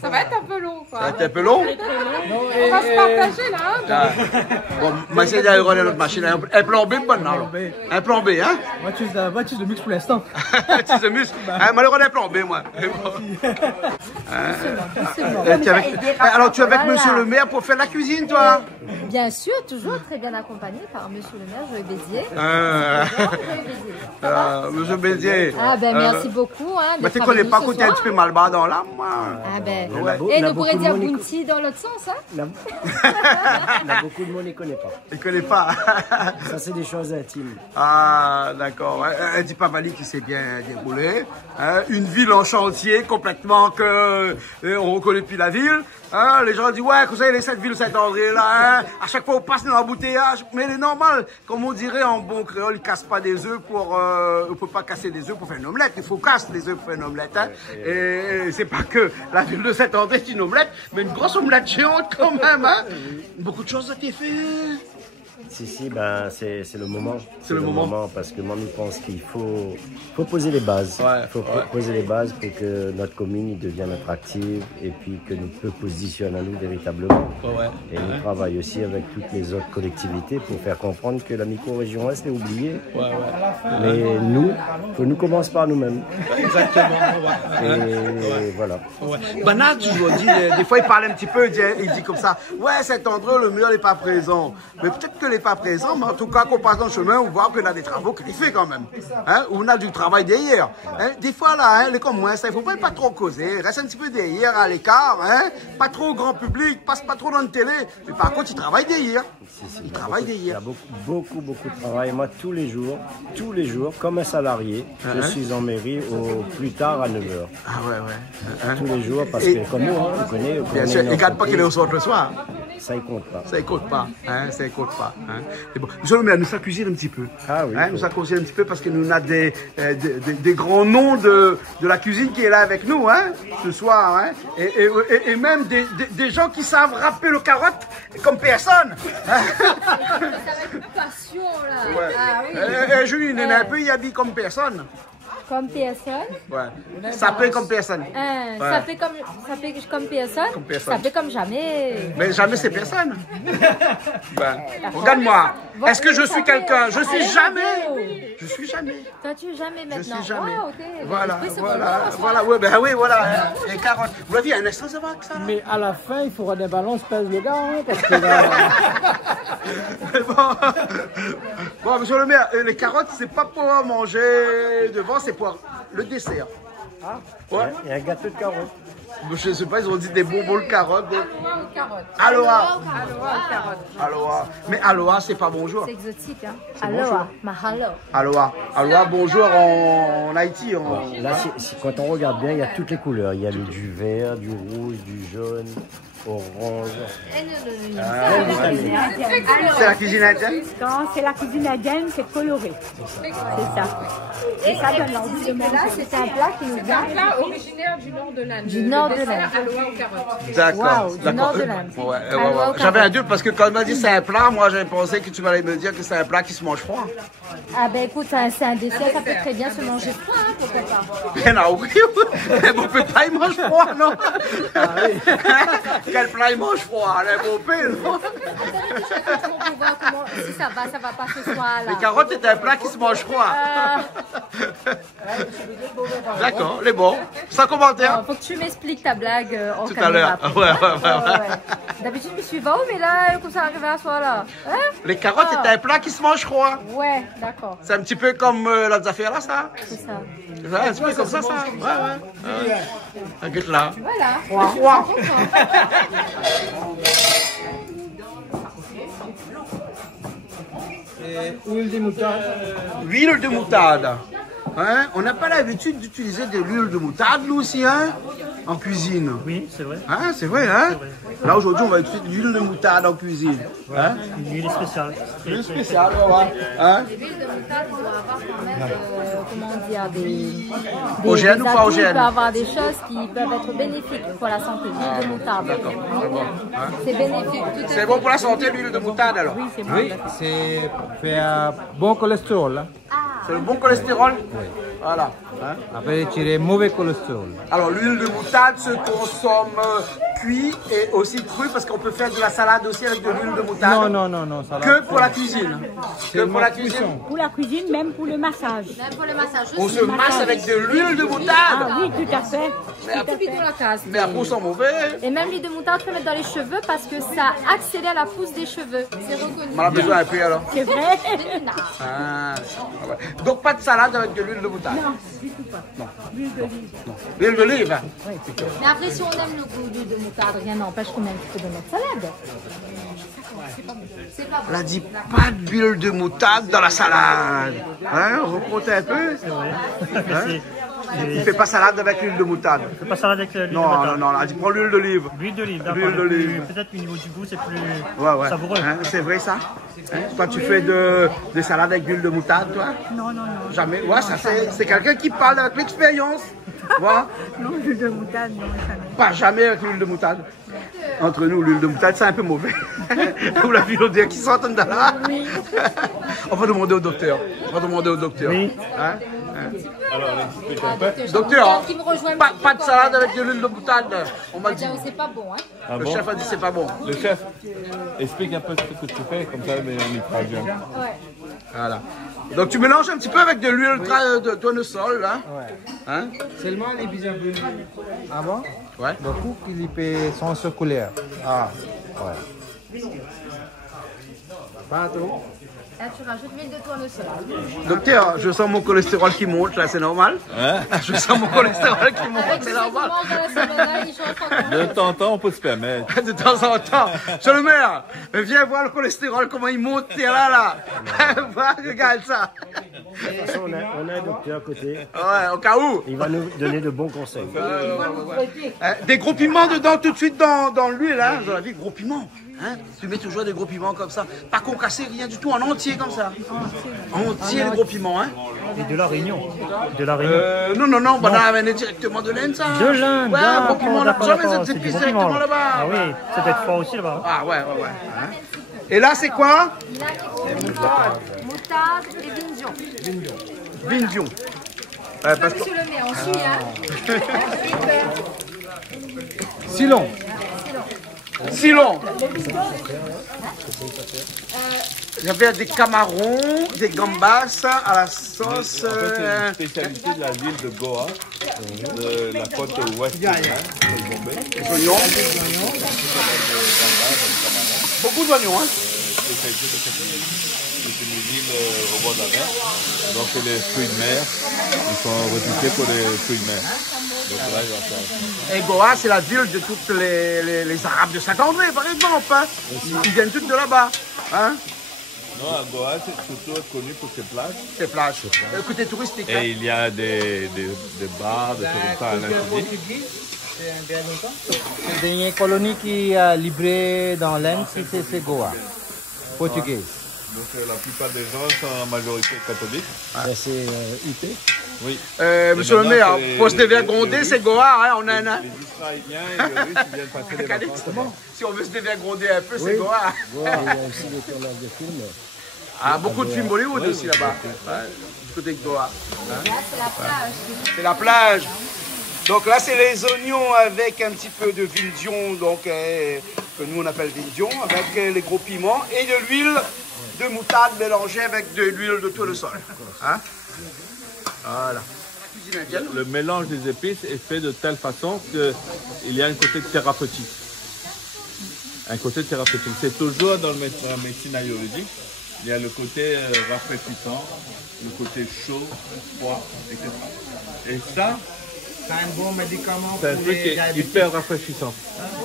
ça va être un peu long. Quoi. Ça va être un peu long? On va se partager là. Bon, moi, c'est d'ailleurs notre machine. Un plan B, bonne, alors. Un plan B, hein? Moi, tu utilises le mux pour l'instant. Tu utilises le mux? Malheureusement, un plan B, moi. Alors, tu es avec monsieur le maire pour faire la cuisine, toi? Bien sûr, toujours très bien accompagné par Monsieur le maire Joël Bézier. Monsieur Bézier. Ah ben merci beaucoup. Hein, mais tu ne connais pas côté un petit peu mal bas dans l'âme, moi. Ah ben. Et nous pourrait dire Bounty dans l'autre sens, hein. Il y a beaucoup de monde qui ne connaît pas. Il ne connaît pas. Ça, c'est des choses intimes. Ah, d'accord. Un Dipavali qui s'est bien déroulé. Hein, une ville en chantier complètement que on reconnaît plus la ville. Hein, les gens disent, ouais, vous savez, cette ville Saint-André là, hein, à chaque fois on passe dans l'embouteillage. Mais il est normal, comme on dirait en bon créole, ils ne cassent pas des œufs pour... on ne peut pas casser des œufs pour faire une omelette. Il faut casser des œufs pour faire une omelette. Hein. Et c'est pas que la ville de Saint-André est une omelette, mais une grosse omelette géante quand même. Hein. Beaucoup de choses ont été faites. Si, ben, c'est le moment. C'est le moment. Parce que moi, je pense qu'il faut poser les bases. Il faut poser les bases pour que notre commune devienne attractive et puis que nous peut positionner à nous véritablement. Et nous travaillons aussi avec toutes les autres collectivités pour faire comprendre que la micro-région Est est oubliée. Mais nous commence par nous-mêmes. Exactement. Et voilà. Bana, toujours dit, des fois il parle un petit peu, il dit comme ça, ouais, Saint-André, le mur n'est pas présent. Mais peut-être que n'est pas présent, mais en tout cas, qu'on passe dans le chemin, on voit qu'on a des travaux qu'il fait quand même. Hein, on a du travail derrière. Hein, des fois, là, hein, les comme moi, il ne faut pas trop causer, reste un petit peu derrière, à l'écart, hein, pas trop au grand public, passe pas trop dans la télé, mais par contre, il travaille derrière. Il travaille derrière. Il y a beaucoup de travail. Moi, tous les jours, comme un salarié, je suis en mairie au plus tard à 9h. Ah ouais. Tous les jours, parce que comme nous, on connaît. Bien sûr, il ne garde pas qu'il est au soir le soir. Ça ne compte pas. Ça ne compte pas. Hein, ça ne compte pas. Hein. Bon, monsieur le maire, nous ça cuisine un petit peu. Ah oui. Hein, nous ça cuisine un petit peu parce que nous avons des grands noms de la cuisine qui est là avec nous, hein, ce soir. Hein, et même des gens qui savent râper le carotte comme personne. Ça va être une passion là. Ouais. Ah, oui. Julie, il est un peu habillé comme personne. Comme personne. Ouais. Ça fait comme personne. Ça fait comme personne. Ça fait comme jamais. Mais jamais c'est personne. Regarde-moi. Est-ce que je suis quelqu'un? Je suis jamais. Je suis jamais. Toi, tu es jamais maintenant. Je suis jamais. Oh, okay. Voilà. Ouais, voilà. Les carottes. Vous l'avez dit, un instant, ça va que ça. Mais à la fin, il faudra des balances pèse le gars, hein, parce que bon, monsieur le maire, les carottes, c'est pas pour manger devant, c'est pour le dessert. Ah, ouais. Il y a un gâteau de carottes. Je ne sais pas, ils ont dit des bonbons de carottes. Aloha. Aloha. Mais aloha, c'est pas bonjour. C'est exotique, hein. Aloha, mahalo. Aloha, bonjour en Haïti. Là, quand on regarde bien, il y a toutes les couleurs. Il y a du vert, du rouge, du jaune, orange. C'est la cuisine indienne? Quand c'est la cuisine indienne, c'est coloré. C'est ça. Et ça donne l'envie de manger. C'est un plat qui nous vient. C'est un plat originaire du nord de l'Inde. Du nord de l'Inde. Aloha aux carottes. D'accord. Du nord de l'Inde. Ouais. J'avais un doute parce que quand on m'a dit c'est un plat, moi j'avais pensé que tu allais me dire que c'est un plat qui se mange froid. Ah ben écoute, c'est un dessert, ça peut très bien se manger froid, hein, pourquoi pas. Non, oui, mon papa il mange froid, non? Quel plat il mange froid? Mon père, non? Pour voir comment, si ça va pas ce soir là. Les carottes c'est un plat qui se mange froid. D'accord, les bons. Sans commentaire. Faut que tu m'expliques ta blague en tout à l'heure. Ouais. D'habitude je me suis va, mais là, comme ça arrive à soi là. Hein? Les carottes c'est un plat qui se mange froid. Ouais, d'accord. C'est un petit peu comme la zafia là, ça? C'est ça. C'est un petit peu comme ça. Ouais. Regarde là. Voilà. Froid. Huile de moutarde. Huile de moutarde. Hein? On n'a pas l'habitude d'utiliser de l'huile de moutarde, nous aussi, hein? En cuisine. Oui, c'est vrai. Hein? C'est vrai, hein? Là, aujourd'hui, on va utiliser de l'huile de moutarde en cuisine. Ouais, hein? Une huile spéciale. Une huile spéciale, ouais. Hein? L'huile de moutarde, il doit avoir quand même, comment dire, des OGM ou pas OGM? Il peut avoir des choses qui peuvent être bénéfiques pour la santé. L'huile de moutarde. D'accord, c'est bon. Hein? C'est bénéfique. C'est bon pour la santé, l'huile de moutarde, alors? Oui, c'est bon. Oui, c'est fait un bon cholestérol. Hein. C'est le bon cholestérol? Oui. Voilà. Hein? Après, tirer mauvais cholestérol. Alors, l'huile de moutarde se consomme cuit et aussi cru parce qu'on peut faire de la salade aussi avec de l'huile de moutarde. Non. Que pour la cuisine. Que pour la cuisine. Pour la cuisine, même pour le massage. Même pour le massage aussi. On se masse avec de l'huile de moutarde. Ah oui, tout à fait. Mais après, on sent mauvais. Et même l'huile de moutarde, tu peux mettre dans les cheveux parce que ça accélère la pousse des cheveux. C'est reconnu. On a besoin un peu alors. C'est vrai. Ah, ouais. Donc pas de salade avec de l'huile de moutarde. Non, du tout pas. Non. L'huile d'olive. L'huile d'olive. Oui. Mais après, si on aime le goût d'huile de moutarde, rien n'empêche qu'on met un petit peu de notre salade. C'est pas bon. On a dit pas d'huile de moutarde dans la salade. Hein, on remonte un peu. C'est vrai. Hein? Tu fais pas salade avec l'huile de moutarde. Je fais pas salade avec l'huile de Non, moutarde. non, non, là, tu prends l'huile d'olive. L'huile d'olive, d'accord. L'huile d'olive. Peut-être qu'au niveau du goût, c'est plus Ouais. savoureux. Hein, c'est vrai ça? Hein? Toi, tu fais des salades avec l'huile de moutarde, toi? Non. Jamais. Ouais, ça c'est quelqu'un qui parle avec l'expérience. Ouais. Non, l'huile de moutarde, non, jamais. Pas jamais avec l'huile de moutarde. Entre nous, l'huile de moutarde, c'est un peu mauvais. Vous l'avez vu l'autre dire qui s'entendent de là. On va demander au docteur. Oui. Hein? Alors, on explique un peu. Docteur, pas de salade avec de l'huile de moutarde. On m'a dit. C'est pas bon, hein. Ah Le bon? chef a dit c'est pas bon. Le chef, explique un peu ce que tu fais, comme ça, mais on y fera bien. Ouais. Voilà. Donc tu mélanges un petit peu avec de l'huile de tournesol, là. Hein? Seulement les bisous un peu avant. Ouais. Beaucoup qui peut sont circulaires. Ah. Ouais. Pas trop. Là, tu rajoutes l'huile de tournesol. Docteur, je sens mon cholestérol qui monte, là, c'est normal? Hein? Je sens mon cholestérol qui monte, c'est normal? De temps en temps, on peut se permettre. De temps en temps. Monsieur le maire, viens voir le cholestérol, comment il monte, t'es là. Regarde ça. De toute façon, on a un docteur à côté. Ouais, au cas où. Il va nous donner de bons conseils. Des gros piments dedans, tout de suite dans l'huile, hein, dans la vie, gros piments. Hein? Tu mets toujours des gros piments comme ça. Pas concassé, rien du tout, en entier comme ça. Entier, les gros piments, hein. Et de la Réunion. De la Réunion. Non, on va ramener directement de l'Inde, ça. De l'Inde. Ouais, gros piments, on a jamais cette épice directement là-bas. Ah oui, ça doit être fort aussi là-bas. Ah ouais. Hein? Et là, c'est quoi? Moutarde et vignon. Vignon. Parce que monsieur le maire, on suit, hein. Silon. Silon. Il y avait des camarons, des gambas à la sauce. En fait, c'est une spécialité de la ville de Goa, de la côte ouest. Des oignons. Beaucoup d'oignons, hein. C'est une ville au bord de la mer. Donc les fruits de mer, ils sont réputés pour les fruits de mer. Donc là, il va faire. Et Goa, c'est la ville de tous les Arabes de Saint-André, par exemple. Hein. Ils viennent tous de là-bas. Hein. Non, à Goa, c'est surtout connu pour ses plages. Ses plages. Le côté touristique. Et il y a des bars, des choses comme ça à l'infini. La dernière colonie qui a libéré dans l'Inde, c'est Goa, portugaise. Donc la plupart des gens sont en majorité catholiques. C'est UP. Oui. Monsieur le maire, pour se dévergonder, c'est Goa, hein, on a un. Les Israéliens et les Russes viennent passer les vacances. Si on veut se dévergonder un peu, c'est Goa. Goa, il y a aussi des tournages de films. Ah, beaucoup de films Bollywood aussi là-bas. Du côté de Goa. Là, c'est la plage. C'est la plage. Donc là, c'est les oignons avec un petit peu de vignon, donc que nous on appelle vignon, avec les gros piments et de l'huile de moutarde mélangée avec de l'huile de tournesol. Hein? Voilà. Cuisine indienne. Le mélange des épices est fait de telle façon qu'il y a un côté thérapeutique. Un côté thérapeutique. C'est toujours dans la médecine ayurvédique. Il y a le côté rafraîchissant, le côté chaud, froid, etc. Et ça, C'est un bon médicament c'est un truc qui est hyper rafraîchissant.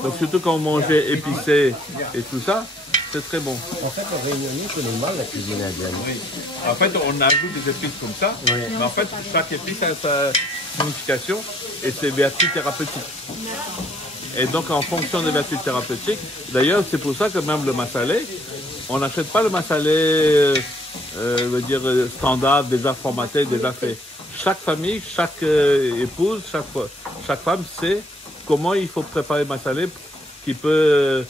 Donc surtout quand on mangeait épicé et tout ça, c'est très bon. En fait, en Réunion, on connaît mal la cuisine indienne. Oui. En fait, on ajoute des épices comme ça, mais en fait, chaque épice a sa signification et ses vertus thérapeutiques. Et donc, en fonction des vertus thérapeutiques, d'ailleurs, c'est pour ça que même le massalé, on n'achète pas le massalé standard, déjà formaté, déjà fait. Chaque famille, chaque épouse, chaque femme sait comment il faut préparer le massalé qui peut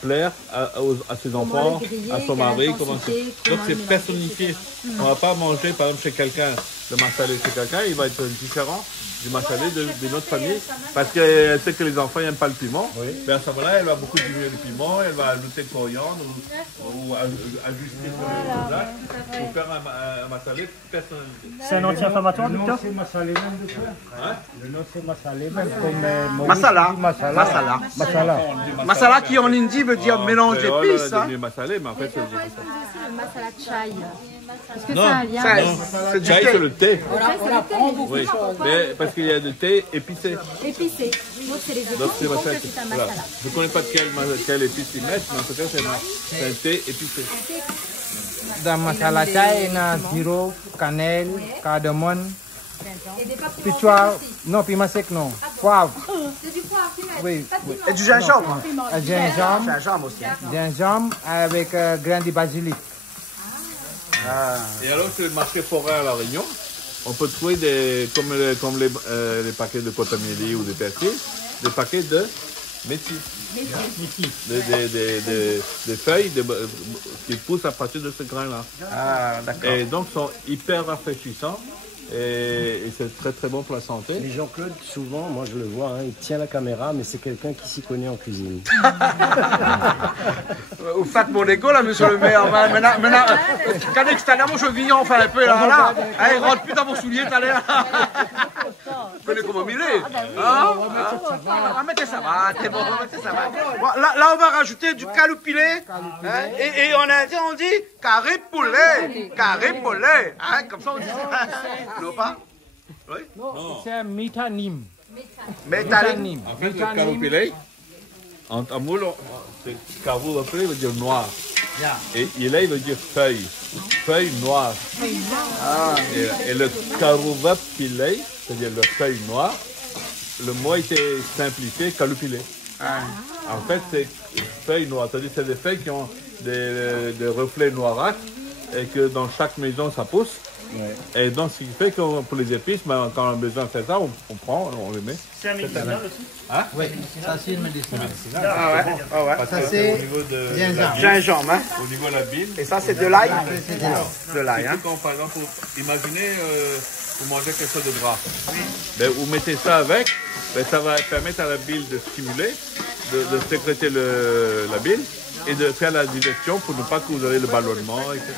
plaire à ses enfants, à son mari. Donc c'est personnifié. On ne va pas manger, par exemple, chez quelqu'un, le massalé chez quelqu'un, il va être différent du massalé de notre famille, parce qu'elle sait que les enfants n'aiment pas le piment. Oui. Mais à ce moment-là, elle va beaucoup diminuer le piment, elle va ajouter le coriandre ou ajuster le plat pour faire un massalé personnalisé. C'est un anti-inflammatoire, Victor? Le nom c'est massalé même de ça. Le nom c'est massalé même comme masala. Masala. Masala. Masala qui en hindi veut dire mélange d'épices. Massalé, mais en fait c'est le masala chai. Est-ce que non, ça a un lien? C'est du thé. C'est le thé. On apprend beaucoup de choses. Mais parce qu'il y a du thé épicé. Épicé. Donc c'est les épices qui font que c'est un masala. Voilà. Je ne connais pas quelle épice ils mettent, mais en tout cas c'est un thé épicé. Dans masala chai, il y a sirop, cannelle, cardamome, pichoir, non, piment sec non, poivre. C'est du poivre, oui. Et du gingembre. Gingembre aussi. Gingembre avec grains de basilic. Et alors sur le marché forain à La Réunion, on peut trouver comme les paquets de cotomili ou de persil, des paquets de métis. Des feuilles qui poussent à partir de ce grain-là. Ah, d'accord. Et donc sont hyper rafraîchissants. Et c'est très très bon pour la santé. Mais Jean-Claude, souvent, moi je le vois, hein, il tient la caméra, mais c'est quelqu'un qui s'y connaît en cuisine. Vous faites mon égo là, monsieur le maire. Maintenant, quand extérieurement je vis enfin un peu là, il rentre plus dans vos souliers, t'as l'air. Vous connaissez comment il est. Mettez ça va, c'est bon, mettez ça va. Là, on va rajouter du caloupilé. Et en indien, on dit carré poulet. Carré poulet. Comme ça, on dit ça. Non, pas? Oui? C'est mitanim. Mitanim. En fait, le caloupilé, en tamoul, caloupilé veut dire noir. Et ilé veut dire feuille. Feuille noire. Et le carouvapilé, c'est-à-dire le feuille noire, le mot a été simplifié, caloupilé. En fait, c'est feuilles noires. C'est-à-dire c'est des feuilles qui ont des reflets noirâtres et que dans chaque maison, ça pousse. Ouais. Et donc, ce qui fait que pour les épices, quand on a besoin de faire ça, on prend, on les met. C'est un médicinal aussi? Hein? Oui, ça c'est une médecine. Ah ouais. Parce ça que c'est au niveau de gingembre. Hein? Au niveau de la bile. Et ça c'est de l'ail? De l'ail. Hein? Quand, par exemple, imaginez, vous mangez quelque chose de gras. Oui. Ben, vous mettez ça avec, ben, ça va permettre à la bile de stimuler, de sécréter la bile. Et de faire la digestion pour ne pas que vous ayez le ballonnement, etc.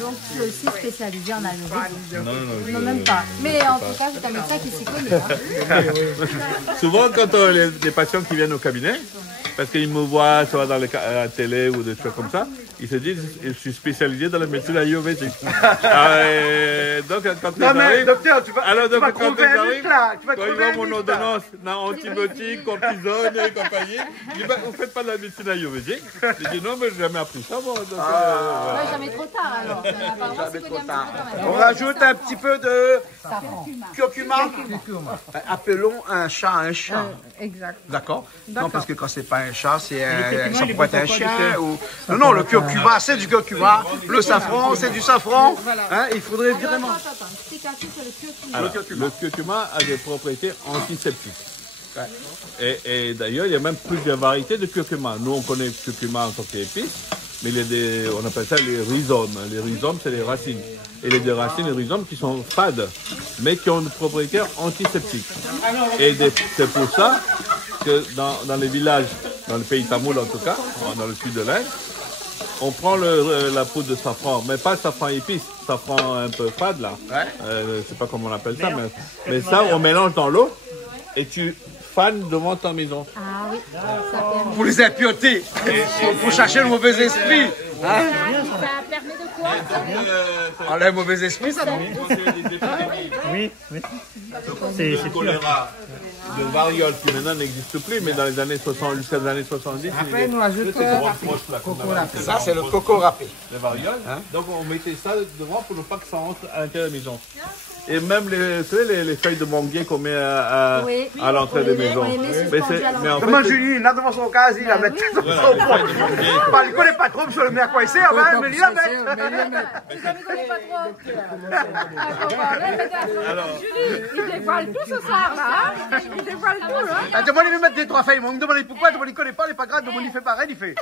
Donc, tu es aussi spécialisé en ayurvédique? Non, même pas. Mais en tout cas, c'est un médecin qui s'y connaît. Hein. Souvent, quand les patients qui viennent au cabinet, parce qu'ils me voient soit dans la télé ou des choses comme ça, ils se disent je suis spécialisé dans la médecine ayurvédique. Donc, quand ils arrivent, docteur, tu vas quand ils voient mon ordonnance antibiotique, cortisone et compagnie, ils disent vous ne faites pas de la médecine ayurvédique? Je dis non, mais je n'ai jamais appris ça, moi. Jamais trop tard, alors. Jamais trop tard. On rajoute un petit peu de curcuma. Appelons un chat un chat. Exact. D'accord. Non, parce que quand c'est pas un chat, ça pourrait être un chien. Non, le curcuma, c'est du curcuma. Le safran, c'est du safran. Hein, il faudrait vraiment. Le curcuma a des propriétés antiseptiques. Et d'ailleurs, il y a même plusieurs variétés de curcuma. Nous, on connaît le curcuma en tant qu'épice, mais on appelle ça les rhizomes. Les rhizomes, c'est les racines. Et les deux racines, les rhizomes, qui sont fades, mais qui ont des propriétés antiseptiques. Et c'est pour ça que dans les villages, dans le pays tamoul en tout cas, dans le sud de l'Inde, on prend la poudre de safran, mais pas le safran épice, safran un peu fade là. Je ne sais pas comment on appelle ça, mais ça, on mélange dans l'eau et tu fanes devant ta maison. Ah oui. Pour les impuretés, pour chercher le mauvais esprit. Hein? Ça permet de quoi? Le mauvais esprit, ça non? Oui. C'est choléra, de variole qui maintenant n'existe plus, mais dans les années 60 jusqu'à les années 70, après, nous ajoutons ça, c'est le coco râpé. Les varioles. Donc, on mettait ça devant pour ne pas que ça rentre à l'intérieur de la maison. Et même les feuilles de manguier qu'on met à l'entrée des maisons. Demande Julie, là devant son cas, il la met tout au fond. Il ne connaît pas trop, monsieur le maire, quoi il sert, mais il la met. Il ne connaît pas trop. Julie, il dévoile tout ce soir, là. Il dévoile tout, là. Demande, il veut mettre des trois feuilles. On me demande pourquoi, demande, il ne connaît pas, il n'est pas grave, demande, il fait pareil, il fait.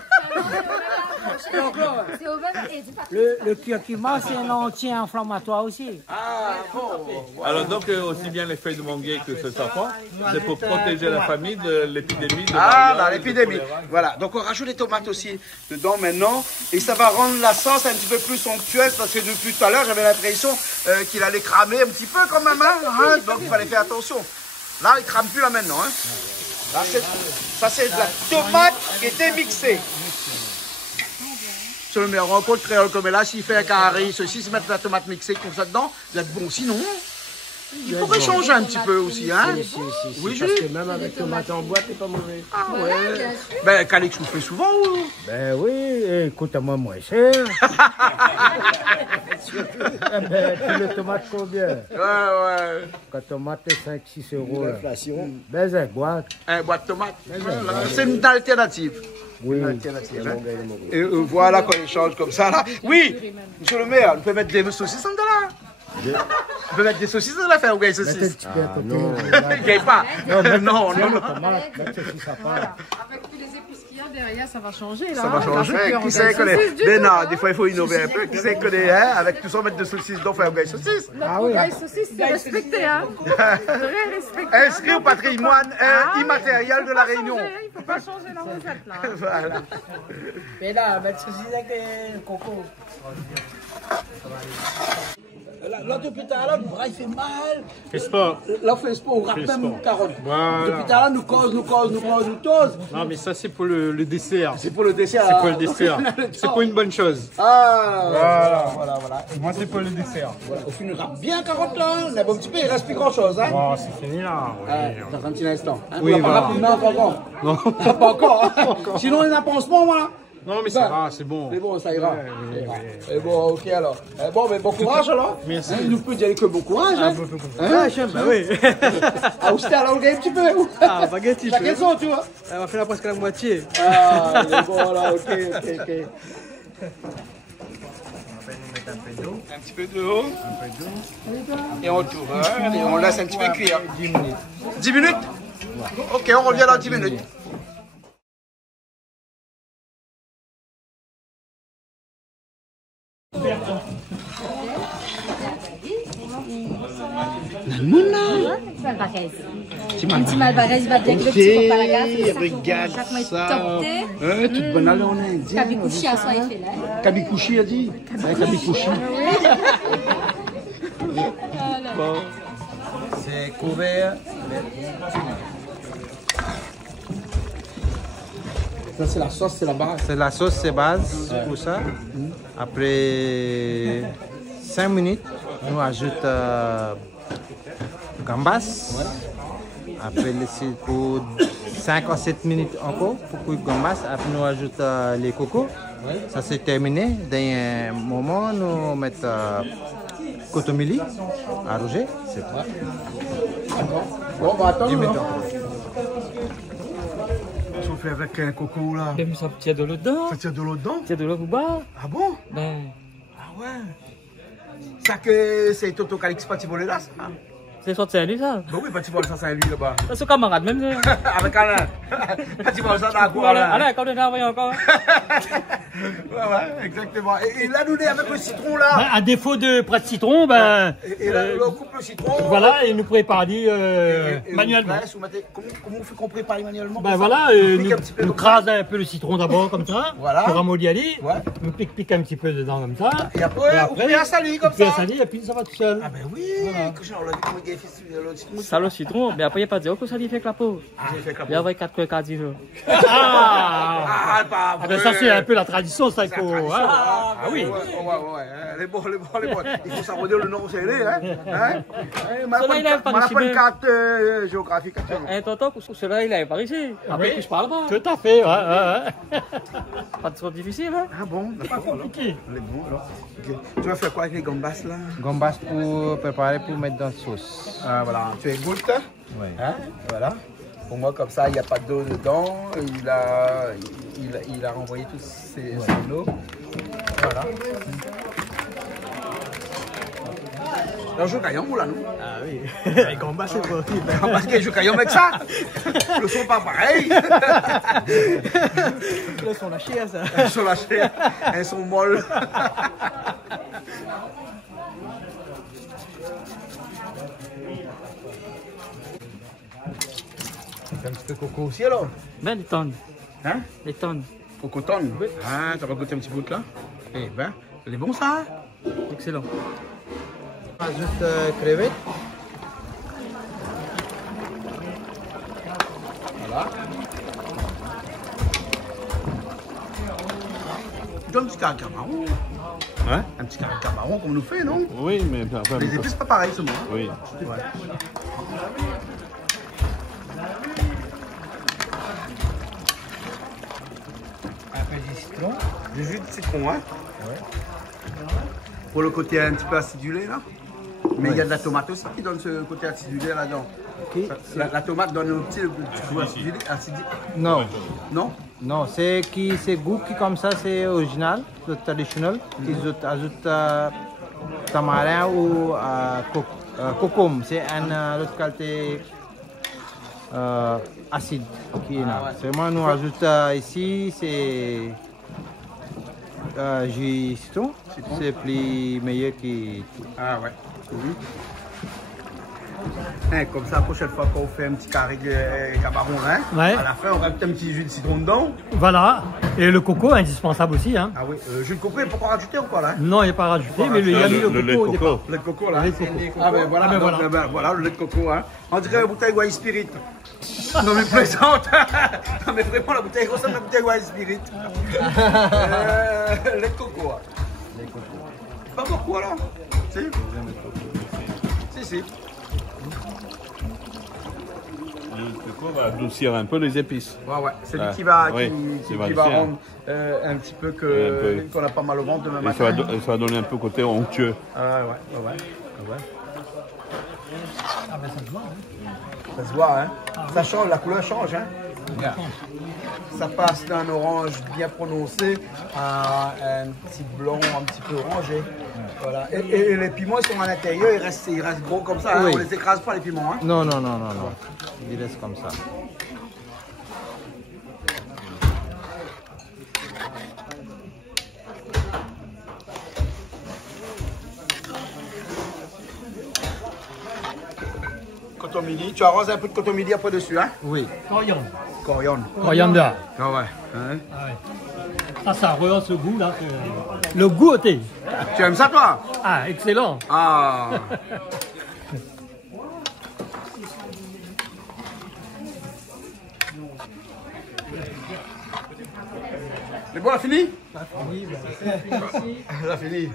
C'est au même. Le curcuma, c'est un anti-inflammatoire aussi. Ah, bon. Alors donc aussi bien les feuilles de manguier que ce safran, c'est pour protéger la famille de l'épidémie. L'épidémie. Voilà, donc on rajoute les tomates aussi dedans maintenant. Et ça va rendre la sauce un petit peu plus somptueuse parce que depuis tout à l'heure, j'avais l'impression qu'il allait cramer un petit peu quand même. Hein, donc il fallait faire attention. Là, il ne crame plus là maintenant. Hein. Là, ça, c'est de la tomate qui était mixée. Sur le meilleur rencontre créole comme là, s'il fait un carré, ceci, se mettre la tomate mixée comme ça dedans, vous êtes bon. Sinon, il pourrait changer un petit peu aussi. Hein. Oui, parce que même avec tomate en boîte, c'est pas mauvais. Ah ouais. Ben, Calix, vous faites souvent ou? Ben oui, écoute-moi moins cher. Le tomate combien? Ouais. Quand tomate est 5-6 euros. L'inflation. Ben, une boîte. Une boîte de tomate. C'est une alternative. Oui. Et voilà quand il change comme ça là. Oui, monsieur le maire, on peut mettre des saucisses en là. On peut mettre des saucisses dans l'affaire ou des saucisses. Non, il gagne pas. Non. Avec tous les épices qu'il y a derrière, ça va changer là. Ça va changer. Qui sait que des fois il faut innover un peu. Qui sait que avec tout ça mettre de saucisses, donc faire des saucisses. Ah oui. Les saucisses, c'est respecté hein. Très respecté. Inscrit au patrimoine immatériel de la Réunion. Il ne faut pas changer la recette là. Voilà. Mais là, mettre saucisses avec le coco. Là, depuis tout à l'heure, le bras il fait mal. Fais sport. Là, on fait sport, on rate même carotte. Voilà. Depuis tout à l'heure, nous cause. Non, mais ça, c'est pour le dessert. C'est pour le dessert. C'est pour le dessert. C'est pour une bonne chose. Voilà. Moi, c'est pour le dessert. Voilà. Au final, on rate bien carotte là. On a un petit peu, il reste plus grand chose. Hein. Oh, c'est fini là. Dans un petit instant. Hein. Oui, voilà. Non, pas encore. Sinon, il n'y en a pas en ce moment là. Non, mais ça va, c'est bon. C'est bon, ça ira. C'est bon, ok alors. Bon, mais bon courage alors. Merci. Il nous peut dire que bon courage. Bon courage, bah oui. Ah, aussi, alors, on gagne un petit peu. Ah, pas gagné un petit peu. Quelle sont, tu vois? On va faire presque la moitié. Ah, bon, alors, ok. On va mettre un peu d'eau. Un petit peu d'eau. Et on tourne. Et on laisse un petit peu cuire. 10 minutes. 10 minutes? Ok, on revient dans 10 minutes. Un petit malvarez, il va bien que le petit papalagas. Regarde ça. Toute bonne allée en indien. Kabikushi à soi, il fait là. Kabikushi a dit. Kabikushi. C'est couvert. Ça, c'est la sauce, c'est la base. C'est la sauce, c'est base pour ça. Après 5 minutes, on ajoute gambas. Après, pour 5 à 7 minutes encore pour cuire gambas. Après, on ajoute les cocos. Ça, c'est terminé. Dans un moment, nous mettons cotomili à rouger. C'est tout. Bon, bah attends. On fait avec un coco là. Mais ça tient de l'eau dedans. Ça tient de l'eau dedans? Tient de l'eau pour boire. Ah bon? Ben. Ah ouais. Ça que c'est Toto Calix Patibolé là, ça? C'est sorti à lui ça? Ben oui, Patibol, ça c'est lui là-bas. C'est son camarade même. Avec Alain. Patibol, ça dans la cour Alain. Alain, quand on est envoyé encore. Ouais, exactement. Et là, nous, avec le citron là. Ben, à défaut de presse citron, ben. Et là, on coupe le citron. Voilà, et nous prépare manuellement. Comment on fait qu'on prépare manuellement? Ben voilà, nous crase un peu le citron d'abord comme ça. Voilà. Pour ramollir aller. Nous pique un petit peu dedans comme ça. Et après, on fait un sali comme ça. On fait un sali et puis ça va tout seul. Ah ben oui. Ça le citron, mais après il n'y a pas de dire que ça lui fait la peau. Il y a 4 jours. Ah, ça c'est un peu la tradition, ça il faut. Ah oui. Ouais. Les bons. Il faut s'arrondir le nom c'est les, hein. On a pas une carte géographique. Un tonton, pour cela il est par ici. Après que je parle pas. Tout à fait, Pas trop difficile, hein. Ah bon, pas compliqué. Les bons alors. Tu vas faire quoi avec les gambas là? Gambas pour préparer pour mettre dans la sauce. Ah voilà, tu égouttes. Oui. Hein? Voilà. Pour moi comme ça, il n'y a pas d'eau dedans. Il a renvoyé tous ses eaux. Voilà. Alors je caillon là nous. Ah oui. Les gambas c'est pas possible. Parce que je caillon avec ça. Le son pas pareil. Ils sont lâchés ça. Ils sont lâchés. Elles sont molles. un petit peu coco aussi alors? Ben, les tonnes. Hein? Les tonnes. Cocotonne? Oui. Ah, tu vas goûter un petit bout là? Eh ben, c'est bon ça? Excellent. On ajoute crevettes. Voilà. Tu donnes un petit caractère marron. Hein? Un petit caractère marron comme on nous fait, non? Oui, mais... Enfin, les épices, pas pareil, c'est moi. Oui. Ouais. Un peu de citron. Du jus de citron, hein? Ouais. Pour le côté un petit peu acidulé, là. Mais il y a de la tomate aussi qui donne ce côté acidulé là-dedans. Okay. La tomate donne un petit goût acidulé. Non. Non? Non, c'est goût qui comme ça, c'est original, le traditionnel. Ils ajoutent tamarin ou cocombe. C'est une autre qualité acide qui est là. Seulement nous ajoutons ici, c'est jus citron. C'est plus meilleur que tout. Ah ouais. Hein, comme ça, la prochaine fois qu'on fait un petit carré de cabaron, hein, ouais. À la fin, on rajoute un petit jus de citron dedans. Voilà. Et le coco, indispensable aussi. Hein. Ah oui, jus de coco, il ne faut pas rajouter ou quoi là? Non, il n'est pas rajouté, mais il y a mis le coco au départ. Le lait de coco là. Le lait de coco. Ah ben voilà, voilà le lait de coco. Hein. On dirait la bouteille White Spirit. Non mais plaisante. Non mais vraiment, la bouteille ressemble à la bouteille White Spirit. Lait de coco. Lait de coco. Pas beaucoup alors? Si. Le coco va adoucir un peu les épices. Ouais, c'est lui qui va, oui, qui va rendre un petit peu qu'on a pas mal au ventre demain matin. Ça va donner un peu côté onctueux. Ah ouais. Ah ben ça se voit, hein. Ça se voit, hein. Ça change, la couleur change, hein. Yeah. Ça passe d'un orange bien prononcé à un petit blond un petit peu orangé. Voilà. Et les piments ils sont à l'intérieur, ils restent gros comme ça, hein. Oui. On les écrase pas les piments. Hein. Non. Ils restent comme ça. Cotomili, tu arroses un peu de cotomili après dessus, hein? Oui. Coriandre. Coriandre. Ah ouais. Ça rehausse le goût là. Le goût au thé. Tu aimes ça toi? Ah, excellent. Ah. C'est bon, elle a fini? Elle a fini.